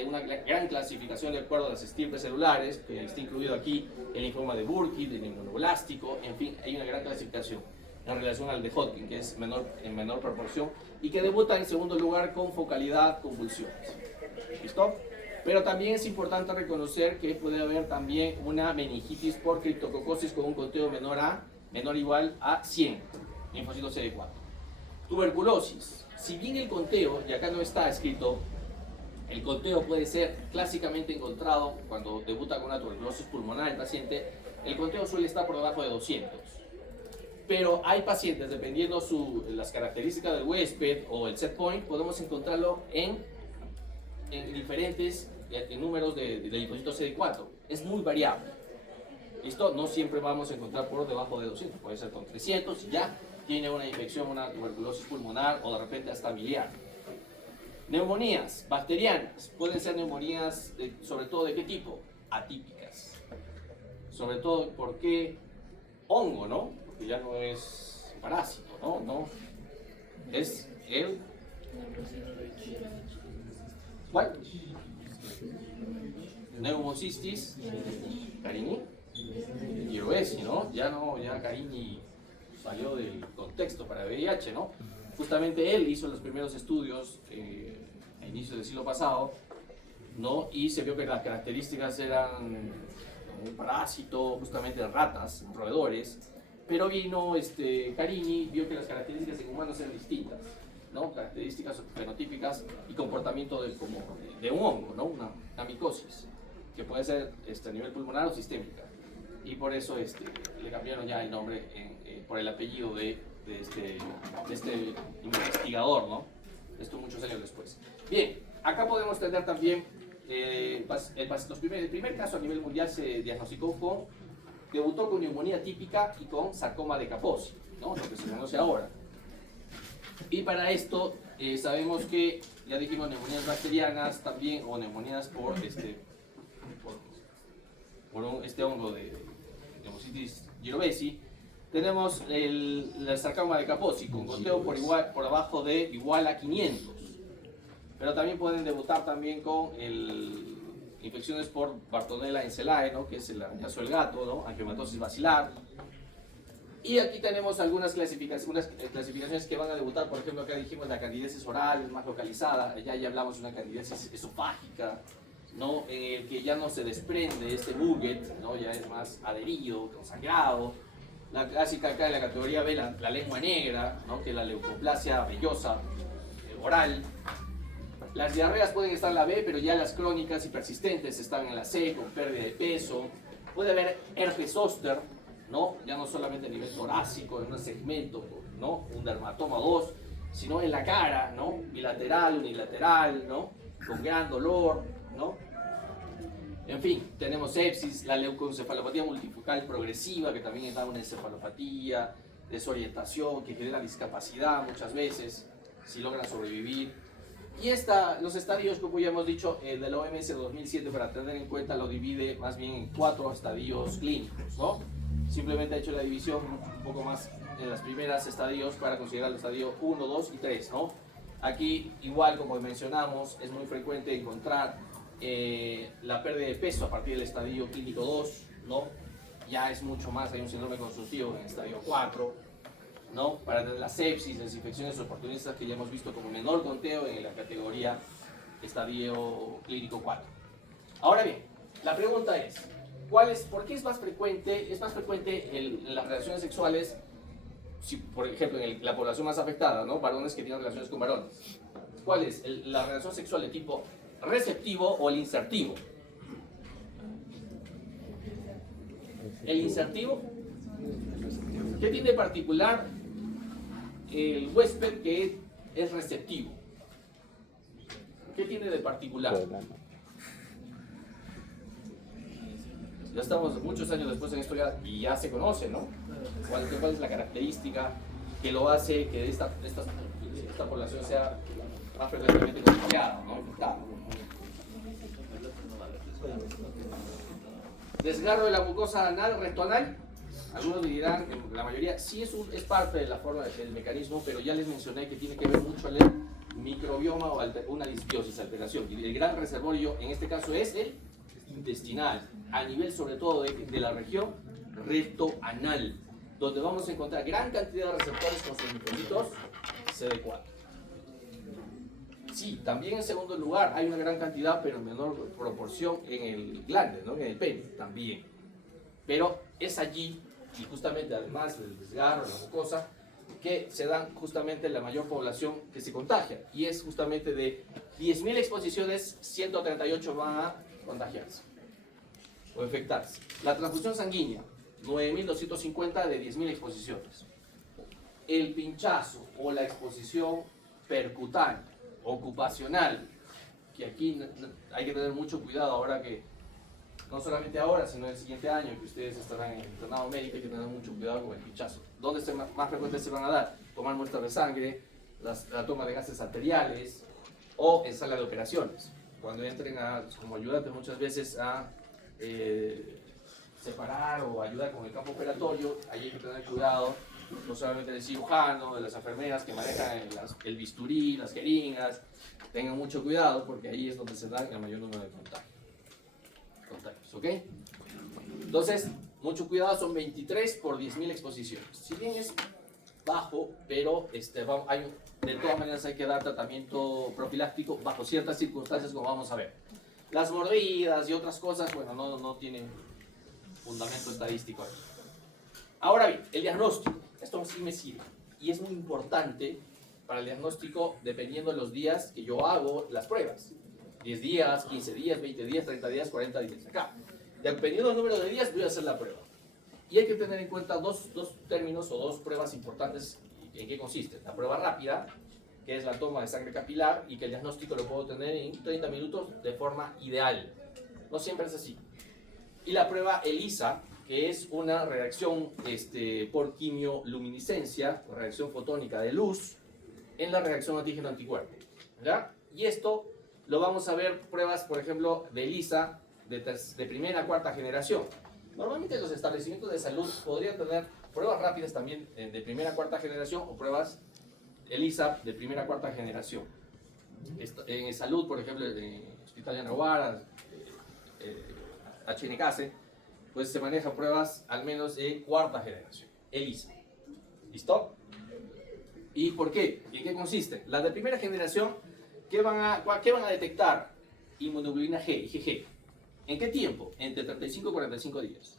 una gran clasificación de acuerdo a las estirpes celulares, que está incluido aquí el linfoma de Burkitt, el inmunoblástico, en fin, hay una gran clasificación en relación al de Hodgkin, que es en menor proporción, y que debuta en segundo lugar con focalidad, convulsiones. ¿Listo? Pero también es importante reconocer que puede haber también una meningitis por criptococosis con un conteo menor o igual a 100 linfocitos CD4. Tuberculosis. Si bien el conteo, y acá no está escrito, el conteo puede ser clásicamente encontrado cuando debuta con una tuberculosis pulmonar el paciente, el conteo suele estar por debajo de 200. Pero hay pacientes, dependiendo las características del huésped o el set point, podemos encontrarlo en diferentes números de linfocitos CD4. Es muy variable. ¿Listo? No siempre vamos a encontrar por debajo de 200. Puede ser con 300 y ya tiene una infección, una tuberculosis pulmonar o de repente hasta biliar. Neumonías bacterianas. Pueden ser neumonías, sobre todo ¿de qué tipo? Atípicas. Sobre todo porque hongo, ¿no? Porque ya no es parásito, ¿no? No. Es el... ¿Cuál? Neumocistis carini y Ovesi, ¿no? Ya Carini salió del contexto para VIH, ¿no? Justamente él hizo los primeros estudios a inicios del siglo pasado, ¿no? Y se vio que las características eran un parásito, justamente de ratas, roedores, pero vino Carini, vio que las características en humanos eran distintas, ¿no? Características fenotípicas y comportamiento de un hongo, ¿no? Una micosis. que puede ser a nivel pulmonar o sistémica. Y por eso le cambiaron ya el nombre por el apellido de este investigador, ¿no? Esto muchos años después. Bien, acá podemos tener también el primer caso a nivel mundial se diagnosticó debutó con neumonía típica y con sarcoma de Kaposi, ¿no? Lo que se conoce ahora. Y para esto sabemos que, ya dijimos, neumonías bacterianas también, o neumonías por este hongo de Pneumocystis jirovecii. Tenemos el sarcoma de Kaposi con goteo por abajo de igual a 500. Pero también pueden debutar también con infecciones por Bartonella enselae, ¿no? Que es el arañazo del gato, ¿no? Angiomatosis basilar. Y aquí tenemos algunas clasificaciones que van a debutar. Por ejemplo, acá dijimos la candidiasis oral, es más localizada. Ya hablamos de una candidiasis esofágica, ¿no? Que ya no se desprende este buget, ¿no? Ya es más adherido, consangrado. La clásica acá de la categoría B, la lengua negra, ¿no? Que es la leucoplasia vellosa oral. Las diarreas pueden estar en la B, pero ya las crónicas y persistentes están en la C, con pérdida de peso. Puede haber herpes zóster, ¿no? Ya no solamente a nivel torácico, en un segmento, ¿no? Un dermatoma 2, sino en la cara, ¿no? Bilateral, unilateral, ¿no? Con gran dolor, ¿no? En fin, tenemos sepsis, la leucoencefalopatía multifocal progresiva, que también da una encefalopatía, desorientación, que genera discapacidad muchas veces, si logra sobrevivir. Y los estadios, como ya hemos dicho, de la OMS 2007, para tener en cuenta, lo divide más bien en 4 estadios clínicos, ¿no? Simplemente ha hecho la división un poco más en las primeras estadios para considerar el estadio 1, 2 y 3, ¿no? Aquí, igual como mencionamos, es muy frecuente encontrar la pérdida de peso a partir del estadio clínico 2, ¿no? Ya es mucho más, hay un síndrome consultivo en el estadio 4, ¿no? Para tener la sepsis, las infecciones oportunistas que ya hemos visto como menor conteo en la categoría estadio clínico 4. Ahora bien, la pregunta es, ¿por qué es más frecuente? Es más frecuente en las relaciones sexuales, si, por ejemplo, en la población más afectada, ¿no? Varones que tienen relaciones con varones. ¿Cuál es la relación sexual de tipo receptivo o el insertivo? El insertivo, ¿qué tiene de particular el huésped que es receptivo? ¿Qué tiene de particular? Ya estamos muchos años después en esto y ya se conoce, ¿no? ¿Cuál es la característica que lo hace que esta población sea más frecuentemente contagiada, ¿no? Infectada. Desgarro de la mucosa anal, recto anal. Algunos dirán, la mayoría, sí es parte de la forma del mecanismo, pero ya les mencioné que tiene que ver mucho el microbioma o una disbiosis, alteración. Y el gran reservorio en este caso es el intestinal, a nivel sobre todo de la región recto-anal, donde vamos a encontrar gran cantidad de receptores con sus microcitos CD4. Sí, también en segundo lugar hay una gran cantidad, pero en menor proporción en el glande, ¿no? En el pene también. Pero es allí, y justamente además del desgarro, la mucosa, que se dan justamente la mayor población que se contagia. Y es justamente de 10.000 exposiciones, 138 van a contagiarse o infectarse. La transfusión sanguínea, 9.250 de 10.000 exposiciones. El pinchazo o la exposición percutánea, ocupacional, que aquí hay que tener mucho cuidado ahora que, no solamente ahora, sino el siguiente año que ustedes estarán en el internado médico, hay que tener mucho cuidado con el pinchazo. ¿Dónde más frecuentes se van a dar? Tomar muestras de sangre, la toma de gases arteriales o en sala de operaciones. Cuando entren como ayudantes muchas veces a separar o ayudar con el campo operatorio, ahí hay que tener cuidado, no solamente del cirujano, de las enfermeras que manejan el bisturí, las jeringas, tengan mucho cuidado porque ahí es donde se dan el mayor número de contagios, ¿ok? Entonces, mucho cuidado, son 23 por 10.000 exposiciones. Si bien es bajo, pero de todas maneras hay que dar tratamiento profiláctico bajo ciertas circunstancias, como vamos a ver. Las mordidas y otras cosas, bueno, no tienen fundamento estadístico ahí. Ahora bien, el diagnóstico. Esto sí me sirve y es muy importante para el diagnóstico dependiendo de los días que yo hago las pruebas. 10 días, 15 días, 20 días, 30 días, 40 días. Acá, dependiendo del número de días, voy a hacer la prueba. Y hay que tener en cuenta dos términos o dos pruebas importantes. ¿En qué consiste? La prueba rápida, que es la toma de sangre capilar y que el diagnóstico lo puedo tener en 30 minutos de forma ideal. No siempre es así. Y la prueba ELISA, que es una reacción por quimioluminiscencia, o reacción fotónica de luz, en la reacción antígeno-anticuerpo. ¿Ya? Y esto lo vamos a ver pruebas, por ejemplo, de ELISA de primera a cuarta generación. Normalmente los establecimientos de salud podrían tener pruebas rápidas también de primera a cuarta generación o pruebas ELISA de primera a cuarta generación. En salud, por ejemplo, en el Hospital de Nahuara, HNCASE, pues se manejan pruebas al menos de cuarta generación, ELISA. ¿Listo? ¿Y por qué? ¿Y en qué consiste? Las de primera generación, ¿qué van a detectar? Inmunoglobulina G, IgG. ¿En qué tiempo? Entre 35 y 45 días.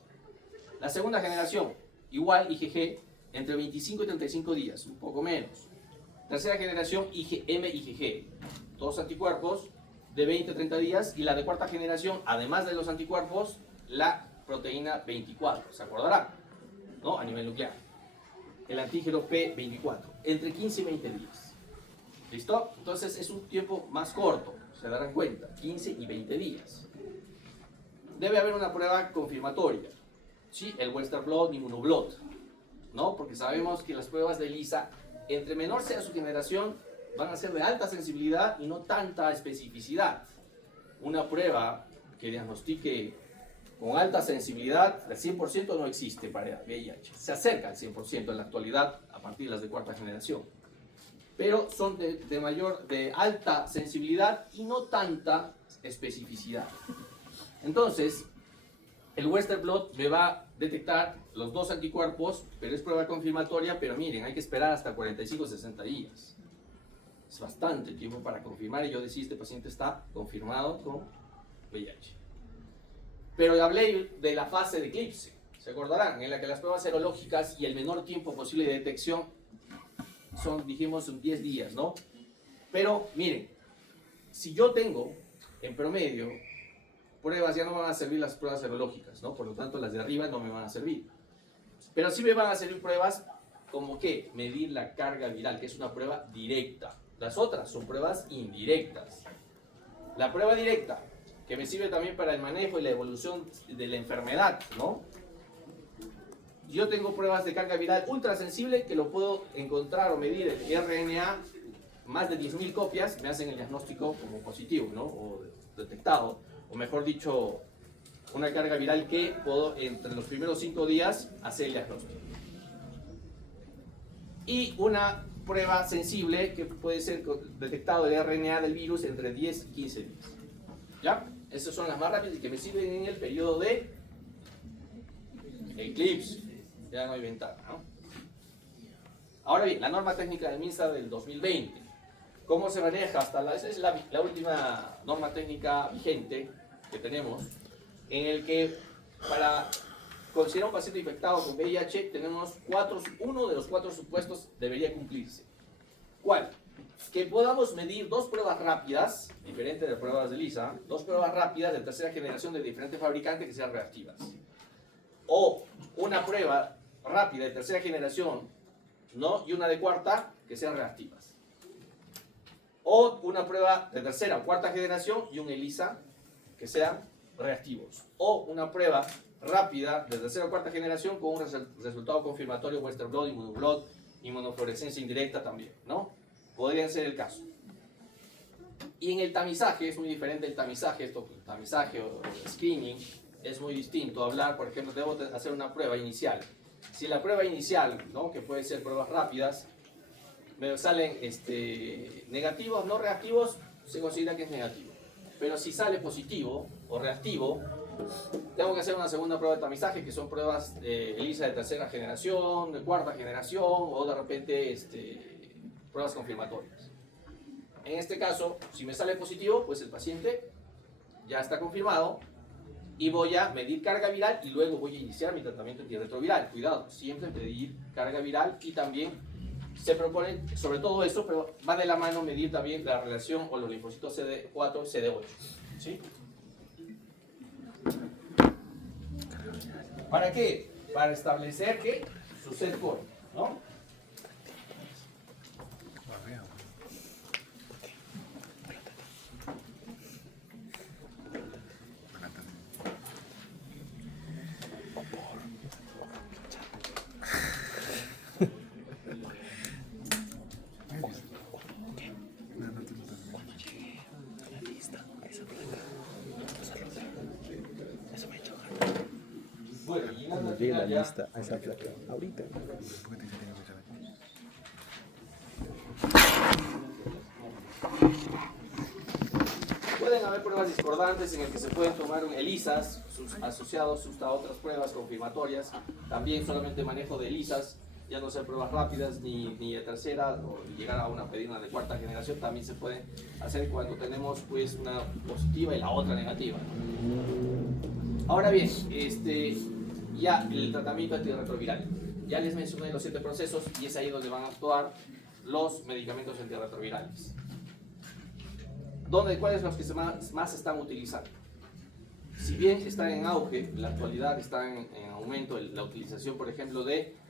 La segunda generación, igual IgG, entre 25 y 35 días, un poco menos. Tercera generación, IgM-IgG, todos anticuerpos de 20 a 30 días. Y la de cuarta generación, además de los anticuerpos, la proteína 24, ¿se acordará? ¿No? A nivel nuclear. El antígeno P24, entre 15 y 20 días. ¿Listo? Entonces es un tiempo más corto, se darán cuenta, 15 y 20 días. Debe haber una prueba confirmatoria, ¿sí? El Western blot, Immunoblot, ¿no? Porque sabemos que las pruebas de ELISA, entre menor sea su generación, van a ser de alta sensibilidad y no tanta especificidad. Una prueba que diagnostique con alta sensibilidad, el 100% no existe para VIH. Se acerca al 100% en la actualidad a partir de las de cuarta generación. Pero son de alta sensibilidad y no tanta especificidad. Entonces, el Western blot me va a detectar los dos anticuerpos, pero es prueba confirmatoria, pero miren, hay que esperar hasta 45 o 60 días. Es bastante tiempo para confirmar y yo decía, este paciente está confirmado con VIH. Pero hablé de la fase de eclipse, se acordarán, en la que las pruebas serológicas y el menor tiempo posible de detección son, dijimos, 10 días, ¿no? Pero miren, si yo tengo en promedio pruebas, ya no me van a servir las pruebas serológicas, ¿no? Por lo tanto, las de arriba no me van a servir. Pero sí me van a servir pruebas como que medir la carga viral, que es una prueba directa. Las otras son pruebas indirectas. La prueba directa, que me sirve también para el manejo y la evolución de la enfermedad, ¿no? Yo tengo pruebas de carga viral ultrasensible que lo puedo encontrar o medir el RNA, más de 10.000 copias, me hacen el diagnóstico como positivo, ¿no? O detectado, o mejor dicho, una carga viral que puedo entre los primeros 5 días hacer el diagnóstico. Y una prueba sensible que puede ser detectado el RNA del virus entre 10 y 15 días. ¿Ya? Esas son las más rápidas y que me sirven en el periodo de eclipse. Ya no hay ventana, ¿no? Ahora bien, la norma técnica del MINSA del 2020. ¿Cómo se maneja? Esa es la última norma técnica vigente que tenemos, en el que para considerar un paciente infectado con VIH tenemos uno de los 4 supuestos debería cumplirse. ¿Cuál? Que podamos medir 2 pruebas rápidas, diferentes de pruebas de ELISA, 2 pruebas rápidas de tercera generación de diferentes fabricantes que sean reactivas. O una prueba rápida de tercera generación, ¿no? Y una de cuarta que sean reactivas. O una prueba de tercera o cuarta generación y un ELISA que sean reactivos. O una prueba rápida de tercera o cuarta generación con un resultado confirmatorio, Western blot, Immunoblot, inmunofluorescencia indirecta también, ¿no? Podría ser el caso. Y en el tamizaje, es muy diferente el tamizaje, el tamizaje o screening, es muy distinto. Hablar, por ejemplo, debo hacer una prueba inicial. Si la prueba inicial, ¿no? Que puede ser pruebas rápidas, me salen negativos, no reactivos, se considera que es negativo. Pero si sale positivo o reactivo, tengo que hacer una segunda prueba de tamizaje, que son pruebas ELISA de tercera generación, de cuarta generación, o de repente pruebas confirmatorias. En este caso, si me sale positivo, pues el paciente ya está confirmado y voy a medir carga viral y luego voy a iniciar mi tratamiento antirretroviral. Cuidado, siempre pedir carga viral y también se propone sobre todo eso, pero va de la mano medir también la relación o los linfocitos CD4 y CD8. ¿Sí? ¿Para qué? Para establecer que su set point, ¿no? Bueno, y Cuando llegue la lista a esa placa, ahorita. pueden haber pruebas discordantes en el que se pueden tomar ELISAs asociados a otras pruebas confirmatorias. También solamente manejo de ELISAs, ya no ser pruebas rápidas ni de tercera o llegar a una pedina de cuarta generación. También se puede hacer cuando tenemos pues una positiva y la otra negativa. Ahora bien, ya el tratamiento antirretroviral. Ya les mencioné los 7 procesos y es ahí donde van a actuar los medicamentos antirretrovirales. ¿Cuáles son los que más se están utilizando? Si bien están en auge, en la actualidad está en aumento la utilización, por ejemplo,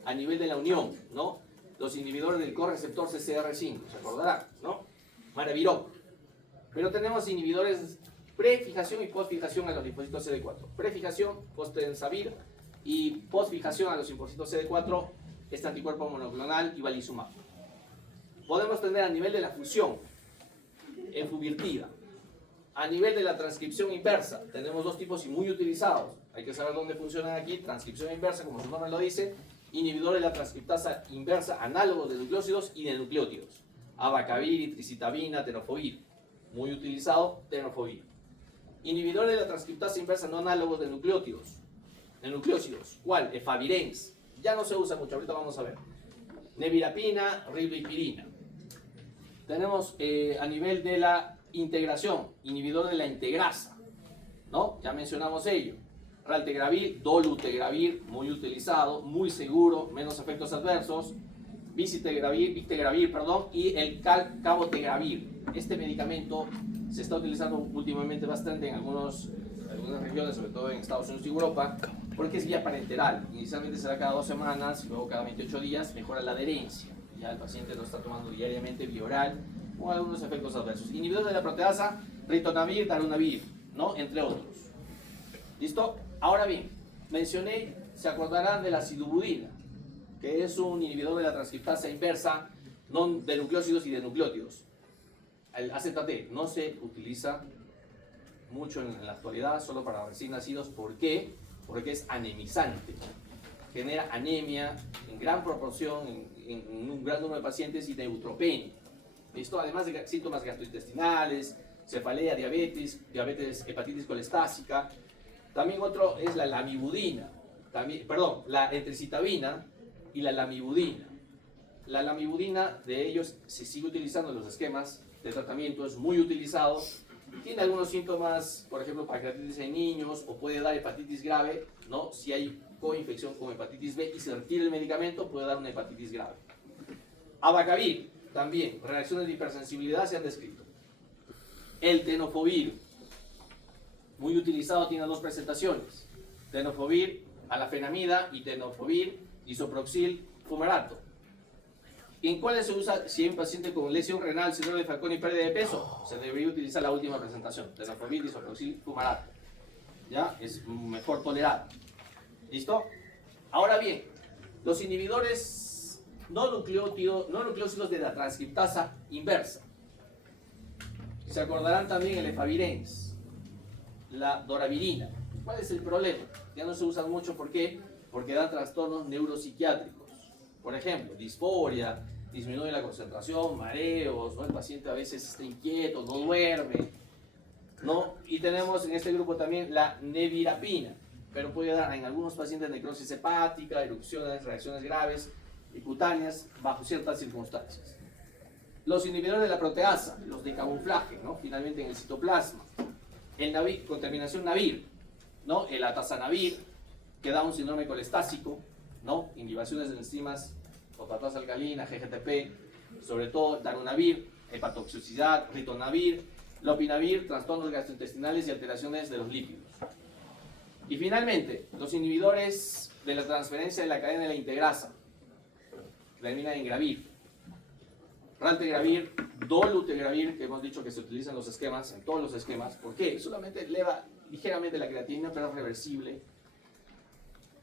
a nivel de la unión, ¿no? Los inhibidores del correceptor CCR5, ¿se acordarán? ¿No? Maraviroc. Pero tenemos inhibidores prefijación y postfijación a los linfocitos CD4. Prefijación, Fostensavir, y postfijación a los linfocitos CD4, este anticuerpo monoclonal y Valizumab. Podemos tener a nivel de la fusión, Enfuvirtida. A nivel de la transcripción inversa, tenemos dos tipos y muy utilizados. Hay que saber dónde funcionan aquí. Transcripción inversa, como su nombre lo dice, inhibidores de la transcriptasa inversa, análogos de nucleósidos y de nucleótidos. Abacavir, tricitabina, tenofovir. Muy utilizado, tenofovir. Inhibidores de la transcriptasa inversa no análogos de nucleótidos. De nucleósidos. ¿Cuál? Efavirenz. Ya no se usa mucho, ahorita vamos a ver. Nevirapina, ribipirina. Tenemos a nivel de la integración, inhibidor de la integrasa, ¿no? Ya mencionamos ello. Raltegravir, dolutegravir, muy utilizado, muy seguro, menos efectos adversos. Victegravir, y el cabotegravir. Este medicamento se está utilizando últimamente bastante en algunas regiones, sobre todo en Estados Unidos y Europa, porque es vía parenteral. Inicialmente se da cada 2 semanas, luego cada 28 días, mejora la adherencia. Ya el paciente lo está tomando diariamente vía oral con algunos efectos adversos. Inhibidores de la proteasa, ritonavir, darunavir, ¿no? Entre otros. ¿Listo? Ahora bien, mencioné, se acordarán de la sidubudina, que es un inhibidor de la transcriptasa inversa de nucleósidos y de nucleótidos. El AZT no se utiliza mucho en la actualidad, solo para recién nacidos. ¿Por qué? Porque es anemizante. Genera anemia en gran proporción en un gran número de pacientes y neutropenia. ¿Listo? Además de síntomas gastrointestinales, cefalea, diabetes, hepatitis colestásica. También otro es la lamivudina, la entricitabina y la lamivudina. La lamivudina de ellos se sigue utilizando en los esquemas de tratamiento, es muy utilizado. Tiene algunos síntomas, por ejemplo, pancreatitis en niños, o puede dar hepatitis grave, ¿no? Si hay coinfección con hepatitis B y se retira el medicamento, puede dar una hepatitis grave. Abacavir, también, reacciones de hipersensibilidad se han descrito. El tenofovir, muy utilizado, tiene 2 presentaciones. Tenofovir, alafenamida, y tenofovir, isoproxil, fumarato. ¿En cuáles se usa si hay un paciente con lesión renal, síndrome de Fanconi y pérdida de peso? Se debería utilizar la última presentación, tenofovir, isoproxil, fumarato. ¿Ya? Es mejor tolerado. ¿Listo? Ahora bien, los inhibidores no nucleósidos de la transcriptasa inversa. Se acordarán también el efavirenz, la doravirina. ¿Cuál es el problema? Ya no se usan mucho, ¿por qué? Porque dan trastornos neuropsiquiátricos. Por ejemplo, disforia, disminuye la concentración, mareos, ¿no? El paciente a veces está inquieto, no duerme, ¿no? Y tenemos en este grupo también la nevirapina, pero puede dar en algunos pacientes necrosis hepática, erupciones, reacciones graves y cutáneas bajo ciertas circunstancias. Los inhibidores de la proteasa, los de camuflaje, ¿no? Finalmente en el citoplasma. El navir, con terminación navir, ¿no? El atazanavir, que da un síndrome colestásico, ¿no? Inhibiciones de enzimas fosfatasa alcalina, GGTP, sobre todo darunavir, hepatotoxicidad, ritonavir, lopinavir, trastornos gastrointestinales y alteraciones de los lípidos. Y finalmente, los inhibidores de la transferencia de la cadena de la integrasa, terminan en gravir. Raltegravir, dolutegravir, que hemos dicho que se utiliza en los esquemas, en todos los esquemas. ¿Por qué? Solamente eleva ligeramente la creatinina, pero es reversible.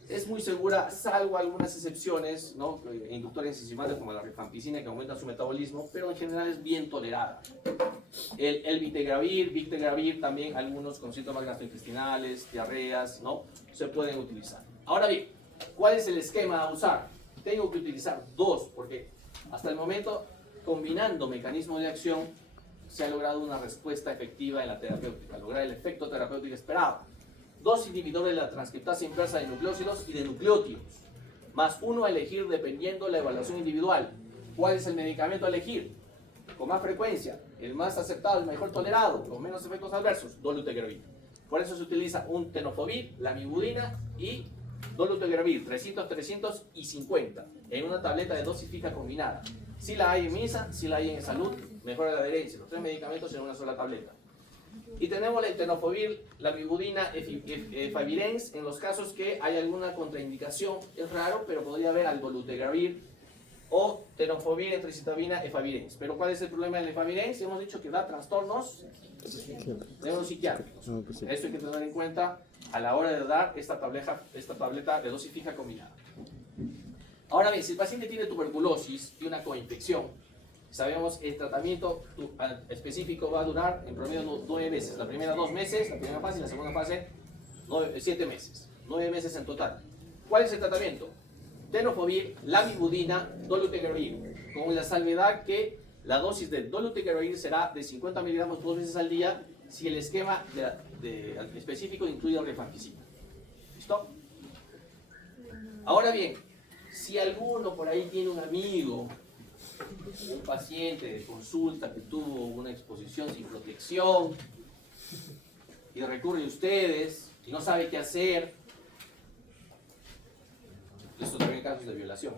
Es muy segura, salvo algunas excepciones, ¿no? Inductores enzimáticos como la rifampicina, que aumentan su metabolismo, pero en general es bien tolerada. El victegravir, también algunos con síntomas gastrointestinales, diarreas, ¿no? Se pueden utilizar. Ahora bien, ¿cuál es el esquema a usar? Tengo que utilizar dos, porque hasta el momento, combinando mecanismos de acción, se ha logrado una respuesta efectiva en la terapéutica, lograr el efecto terapéutico esperado. Dos inhibidores de la transcriptasa inversa de nucleósidos y de nucleótidos, más uno a elegir dependiendo de la evaluación individual. ¿Cuál es el medicamento a elegir? Con más frecuencia, el más aceptado, el mejor tolerado, con menos efectos adversos, dolutegravir. Por eso se utiliza un tenofovir, lamivudina y dolutegravir, 300, 300 y 50, en una tableta de dosis fija combinada. Si la hay en MISA, si la hay en Salud, mejora la adherencia, los tres medicamentos en una sola tableta. Y tenemos el tenofovir, la lamivudina, efavirenz, en los casos que hay alguna contraindicación, es raro, pero podría haber al dolutegravir o tenofovir, etricitabina, efavirenz. Pero ¿cuál es el problema del efavirenz? Hemos dicho que da trastornos neuropsiquiátricos. Eso hay que tener en cuenta a la hora de dar esta tableta de dosis fija combinada. Ahora bien, si el paciente tiene tuberculosis y una coinfección, sabemos el tratamiento específico va a durar en promedio 9 meses. La primera 2 meses, la primera fase, y la segunda fase 7 meses. 9 meses en total. ¿Cuál es el tratamiento? Tenofovir, lamivudina, dolutegravir. Con la salvedad que la dosis de dolutegravir será de 50 miligramos 2 veces al día si el esquema específico incluye rifampicina. ¿Listo? Ahora bien, si alguno por ahí tiene un amigo, un paciente de consulta que tuvo una exposición sin protección y recurre a ustedes y no sabe qué hacer, esto también casos de violación.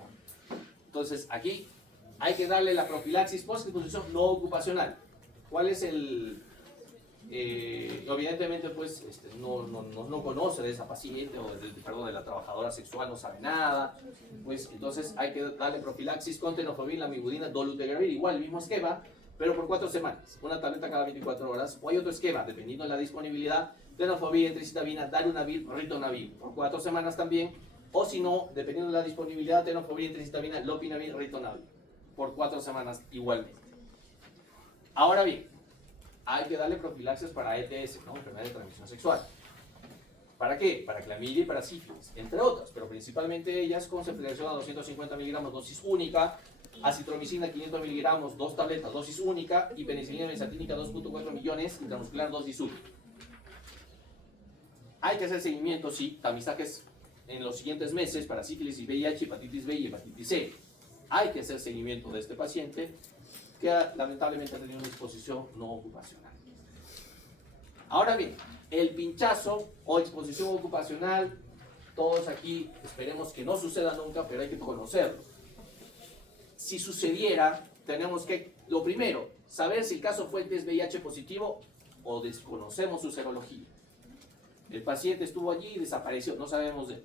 Entonces aquí hay que darle la profilaxis post-exposición no ocupacional. ¿Cuál es el...? Evidentemente pues no conoce de esa paciente o de la trabajadora sexual, no sabe nada, pues entonces hay que darle profilaxis con tenofovir, lamivudina, dolutegravir, igual el mismo esquema, pero por 4 semanas, una tableta cada 24 horas, o hay otro esquema, dependiendo de la disponibilidad, tenofovir, etricitabina, darunavir, ritonavir, por 4 semanas también, o si no, dependiendo de la disponibilidad, tenofovir, etricitabina, lopinavir, ritonavir, por 4 semanas igualmente. Ahora bien, hay que darle profilaxis para ETS, ¿no? Enfermedad de transmisión sexual. ¿Para qué? Para clamidia y para sífilis, entre otras, pero principalmente ellas con ceftazidime a 250 miligramos dosis única, acitromicina 500 miligramos, 2 tabletas dosis única y penicilina benzatínica 2.4 millones intramuscular dosis única. Hay que hacer seguimiento, sí, tamizajes en los siguientes meses para sífilis y VIH, hepatitis B y hepatitis C. Hay que hacer seguimiento de este paciente que lamentablemente ha tenido una exposición no ocupacional. Ahora bien, el pinchazo o exposición ocupacional, todos aquí esperemos que no suceda nunca, pero hay que conocerlo. Si sucediera, tenemos que, lo primero, saber si el caso fuente es VIH positivo o desconocemos su serología. El paciente estuvo allí y desapareció, no sabemos de él.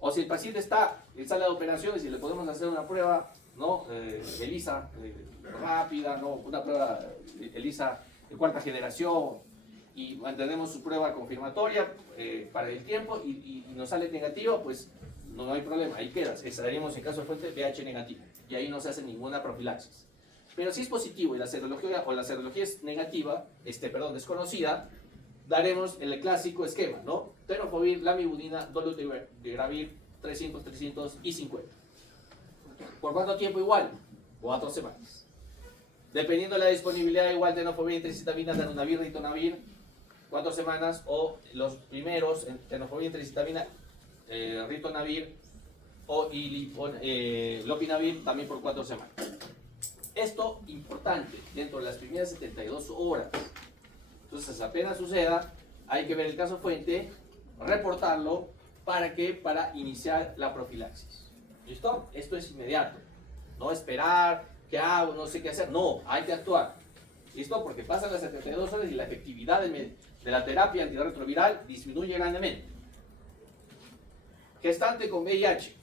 O si el paciente está en sala de operaciones y le podemos hacer una prueba, ¿no? ELISA rápida, ¿no? Una prueba ELISA de 4ª generación y mantenemos su prueba confirmatoria para el tiempo y nos sale negativo, pues no hay problema, ahí queda. Estaríamos en caso de fuente VIH negativo y ahí no se hace ninguna profilaxis. Pero si es positivo y la serología es negativa, desconocida, daremos el clásico esquema, ¿no? Tenofovir, lamivudina, dolutegravir, 300, 300 y 50. ¿Por cuánto tiempo igual? 4 semanas. Dependiendo de la disponibilidad, igual tenofovir, etricitabina, darunavir, ritonavir, 4 semanas, o los primeros, tenofovir, etricitabina, ritonavir lopinavir, también por 4 semanas. Esto importante, dentro de las primeras 72 horas. Entonces, apenas suceda, hay que ver el caso fuente, reportarlo, ¿para qué? Para iniciar la profilaxis. ¿Listo? Esto es inmediato. No esperar, ¿qué hago? No sé qué hacer. No, hay que actuar. ¿Listo? Porque pasan las 72 horas y la efectividad de la terapia antirretroviral disminuye grandemente. Gestante con VIH.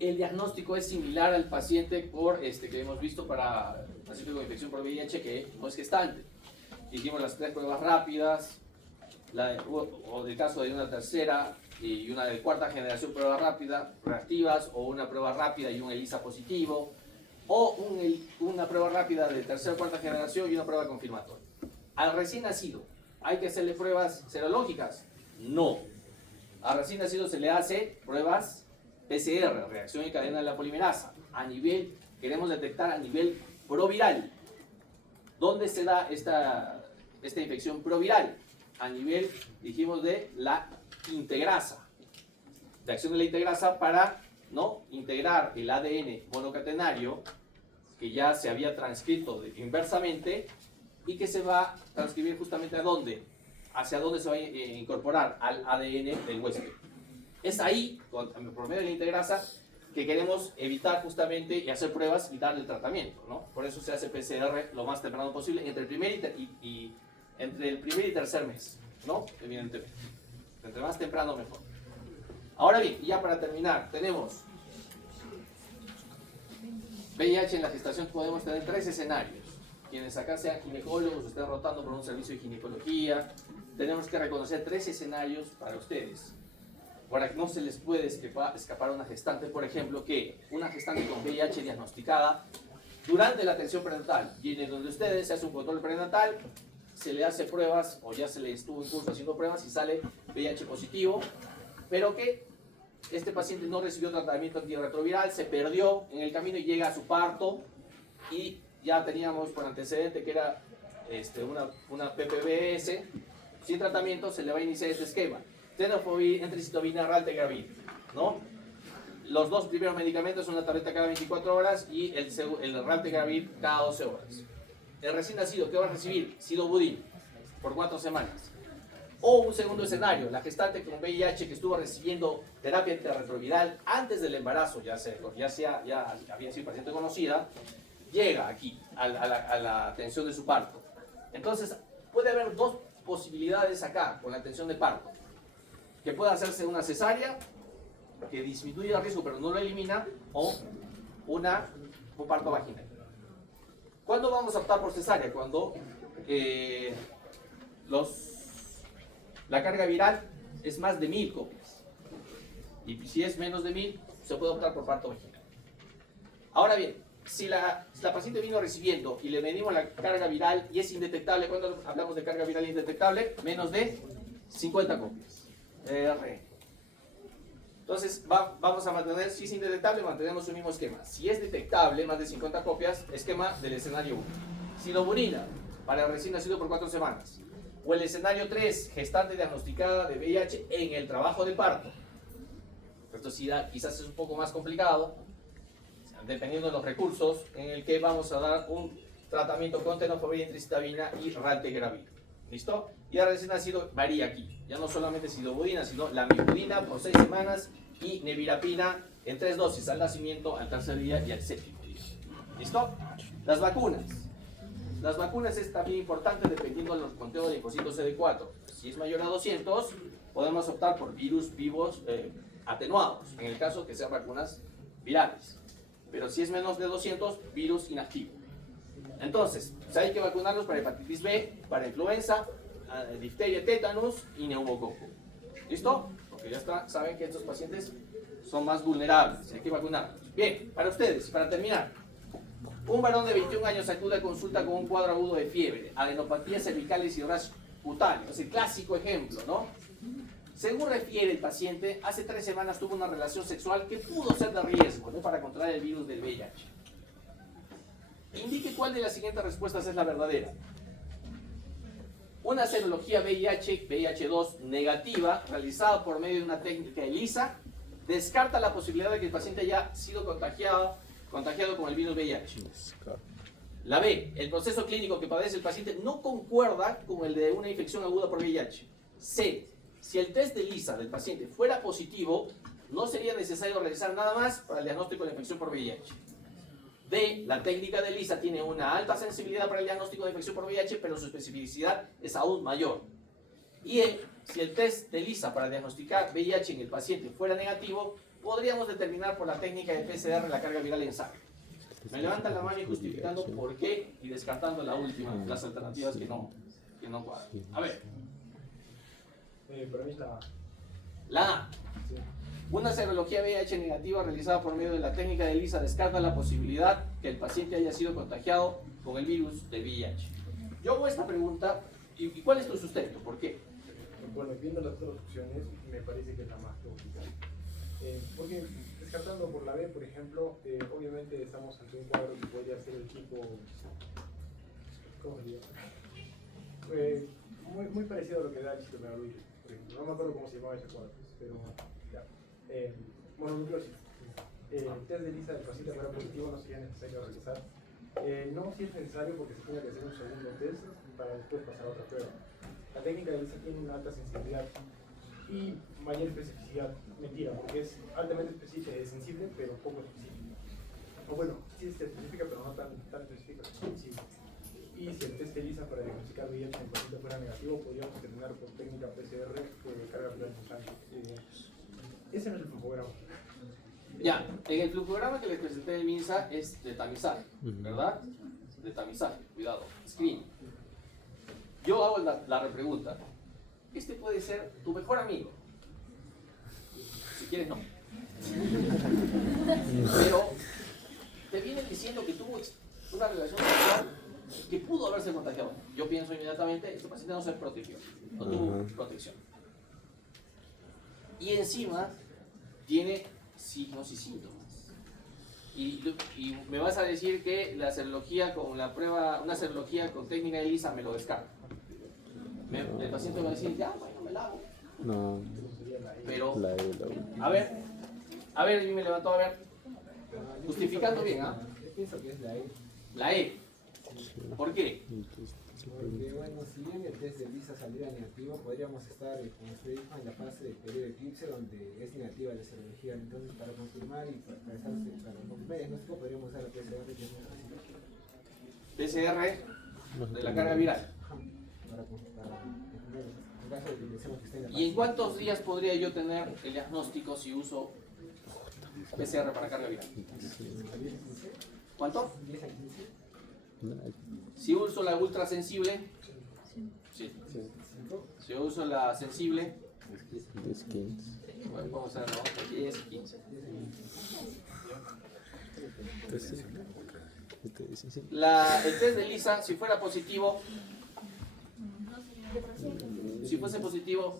El diagnóstico es similar al paciente que hemos visto para paciente con infección por VIH que no es gestante. Hicimos las 3 pruebas rápidas, o del caso de una tercera y una de cuarta generación prueba rápida, reactivas, o una prueba rápida y un ELISA positivo, o una prueba rápida de tercera o cuarta generación y una prueba confirmatoria. Al recién nacido, ¿hay que hacerle pruebas serológicas? No. Al recién nacido se le hace pruebas PCR, reacción en cadena de la polimerasa. Queremos detectar a nivel proviral. ¿Dónde se da esta infección proviral? A nivel, dijimos, de la integrasa. De acción de la integrasa para integrar el ADN monocatenario que ya se había transcrito inversamente y que se va a transcribir justamente ¿a dónde? Hacia dónde se va a incorporar al ADN del huésped. Es ahí, por medio de la integrasa, que queremos evitar justamente y hacer pruebas y darle el tratamiento, ¿no? Por eso se hace PCR lo más temprano posible, entre el primer y tercer mes, ¿no? Evidentemente. Entre más temprano mejor. Ahora bien, ya para terminar, tenemos VIH en la gestación. Podemos tener 3 escenarios. Quienes acá sean ginecólogos, estén rotando por un servicio de ginecología, tenemos que reconocer 3 escenarios para ustedes. Para que no se les puede escapar una gestante, por ejemplo, que una gestante con VIH diagnosticada durante la atención prenatal, viene donde ustedes, se hace un control prenatal, se le hace pruebas, o ya se le estuvo en curso haciendo pruebas y sale VIH positivo, pero que este paciente no recibió tratamiento antirretroviral, se perdió en el camino y llega a su parto, y ya teníamos por antecedente que era una PPBS, sin tratamiento se le va a iniciar este esquema. Tenofovir, entricitabina, raltegravir, ¿no? Los 2 primeros medicamentos son una tableta cada 24 horas y el raltegravir cada 12 horas. El recién nacido, ¿qué va a recibir? Sidobudin, por 4 semanas. O un segundo escenario, la gestante con VIH que estuvo recibiendo terapia antirretroviral antes del embarazo, ya había sido paciente conocida, llega aquí a la atención de su parto. Entonces, puede haber 2 posibilidades acá con la atención de parto. Que pueda hacerse una cesárea, que disminuye el riesgo pero no lo elimina, o un parto vaginal. ¿Cuándo vamos a optar por cesárea? Cuando la carga viral es más de 1000 copias. Y si es menos de 1000, se puede optar por parto vaginal. Ahora bien, si la paciente vino recibiendo y le medimos la carga viral y es indetectable, ¿cuándo hablamos de carga viral indetectable? Menos de 50 copias. Entonces vamos a mantener, si es indetectable, mantenemos el mismo esquema. Si es detectable, más de 50 copias, esquema del escenario 1. Sidobudina, para el recién nacido por 4 semanas. O el escenario 3, gestante diagnosticada de VIH en el trabajo de parto. Esto sí quizás es un poco más complicado, dependiendo de los recursos, en el que vamos a dar un tratamiento con tenofovir, entricitabina y raltegravir. ¿Listo? Y el recién nacido varía aquí. Ya no solamente sidobudina, sino la lamivudina por 6 semanas y nevirapina en 3 dosis al nacimiento, al tercer día y al 7º día. ¿Listo? Las vacunas. Las vacunas es también importante dependiendo del conteo de linfocitos CD4. Si es mayor a 200, podemos optar por virus vivos atenuados, en el caso que sean vacunas virales. Pero si es menos de 200, virus inactivo. Entonces, hay que vacunarlos para hepatitis B, para influenza, difteria, tétanos y neumococo. ¿Listo? Porque ya saben que estos pacientes son más vulnerables, hay que vacunarlos. Bien, para ustedes, para terminar. Un varón de 21 años acude a consulta con un cuadro agudo de fiebre, adenopatías cervicales y rash cutáneo. Es el clásico ejemplo, ¿no? Según refiere el paciente, hace 3 semanas tuvo una relación sexual que pudo ser de riesgo, ¿no?, para contraer el virus del VIH. Indique cuál de las siguientes respuestas es la verdadera. Una serología VIH, VIH2 negativa, realizada por medio de una técnica ELISA, descarta la posibilidad de que el paciente haya sido contagiado con el virus VIH. La B, el proceso clínico que padece el paciente no concuerda con el de una infección aguda por VIH. C, si el test de ELISA del paciente fuera positivo, no sería necesario realizar nada más para el diagnóstico de infección por VIH. D, la técnica de ELISA tiene una alta sensibilidad para el diagnóstico de infección por VIH, pero su especificidad es aún mayor. Y E, si el test de ELISA para diagnosticar VIH en el paciente fuera negativo, podríamos determinar por la técnica de PCR la carga viral en sangre. Me levantan la mano y justificando por qué y descartando la última, las alternativas que no cuadran. A ver. Para mí es la A. La A. Sí. Una serología VIH negativa realizada por medio de la técnica de ELISA descarta la posibilidad que el paciente haya sido contagiado con el virus de VIH. Yo hago esta pregunta, ¿y cuál es tu sustento? ¿Por qué? Bueno, viendo las otras opciones, me parece que es la más lógica. Porque descartando por la B, por ejemplo, obviamente estamos ante un cuadro que podría ser el tipo, ¿cómo se llama? Muy parecido a lo que da el citomegalovirus, por ejemplo. No me acuerdo cómo se llamaba ese cuadro, pero ya. Mononucleosis. El test de ELISA del paciente fuera positivo no sería necesario realizar. No, si es necesario porque se tiene que hacer un segundo test para después pasar a otra prueba. La técnica de ELISA tiene una alta sensibilidad y mayor especificidad. Mentira, porque es altamente sensible, pero poco específica. O bueno, sí es específica, pero no tan específica como sensible. Y si el test de ELISA para diagnosticar VIH en el paciente fuera negativo, podríamos determinar por técnica PCR carga viral en sangre. Ese no es el flujograma. Ya, en el flujograma que les presenté en MINSA es de tamizar, ¿verdad? De tamizar, cuidado, screen. Yo hago la repregunta. Este puede ser tu mejor amigo. Si quieres, no. Pero te viene diciendo que tuvo una relación sexual que pudo haberse contagiado. Yo pienso inmediatamente, este paciente no se protegió, no tuvo protección. Y encima tiene signos y síntomas. Y me vas a decir que la serología con la prueba, una serología con técnica de ELISA me lo descarta. El paciente va a decir, ya, bueno, me la hago. No, Pero, la E, la U. a ver, y me levantó, a ver, justificando bien, ¿ah? Yo pienso que es la E. La E. ¿Por qué? Porque, bueno, si bien el test de ELISA saliera negativo, podríamos estar, como usted dijo, en la fase de periodo de eclipse donde es negativa la serología. Entonces, para confirmar y para confirmar el diagnóstico, podríamos usar la PCR que es muy fácil. PCR de la carga viral. Para confirmar, en caso de que pensemos que esté en la ¿Y en fase- cuántos días podría yo tener el diagnóstico si uso PCR para carga viral? ¿Cuánto? 10 a 15, Si uso la ultrasensible, sí. 5, Si uso la sensible, 10, 15. bueno, vamos a hacerlo, 10 y 15. Entonces, este dice, sí. El test de ELISA, si fuera positivo, si fuese positivo,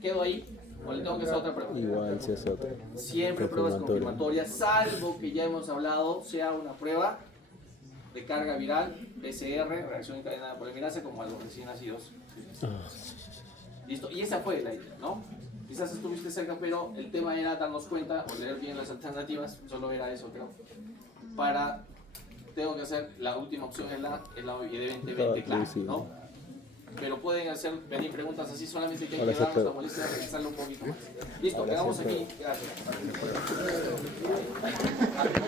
¿quedo ahí o le tengo que hacer otra prueba? Igual si es otra. Siempre pruebas confirmatorias, salvo que ya hemos hablado, sea una prueba de carga viral, PCR, reacción en cadena de polimerasa, como a los recién nacidos. Listo, y esa fue la idea, ¿no? Quizás estuviste cerca, pero el tema era darnos cuenta o leer bien las alternativas, solo era eso, creo. Tengo que hacer, la última opción es la evidentemente clara, ¿no? Pero pueden venir preguntas así, solamente que hay que darnos la molestia de revisarlo un poquito más. Listo, quedamos aquí. Gracias.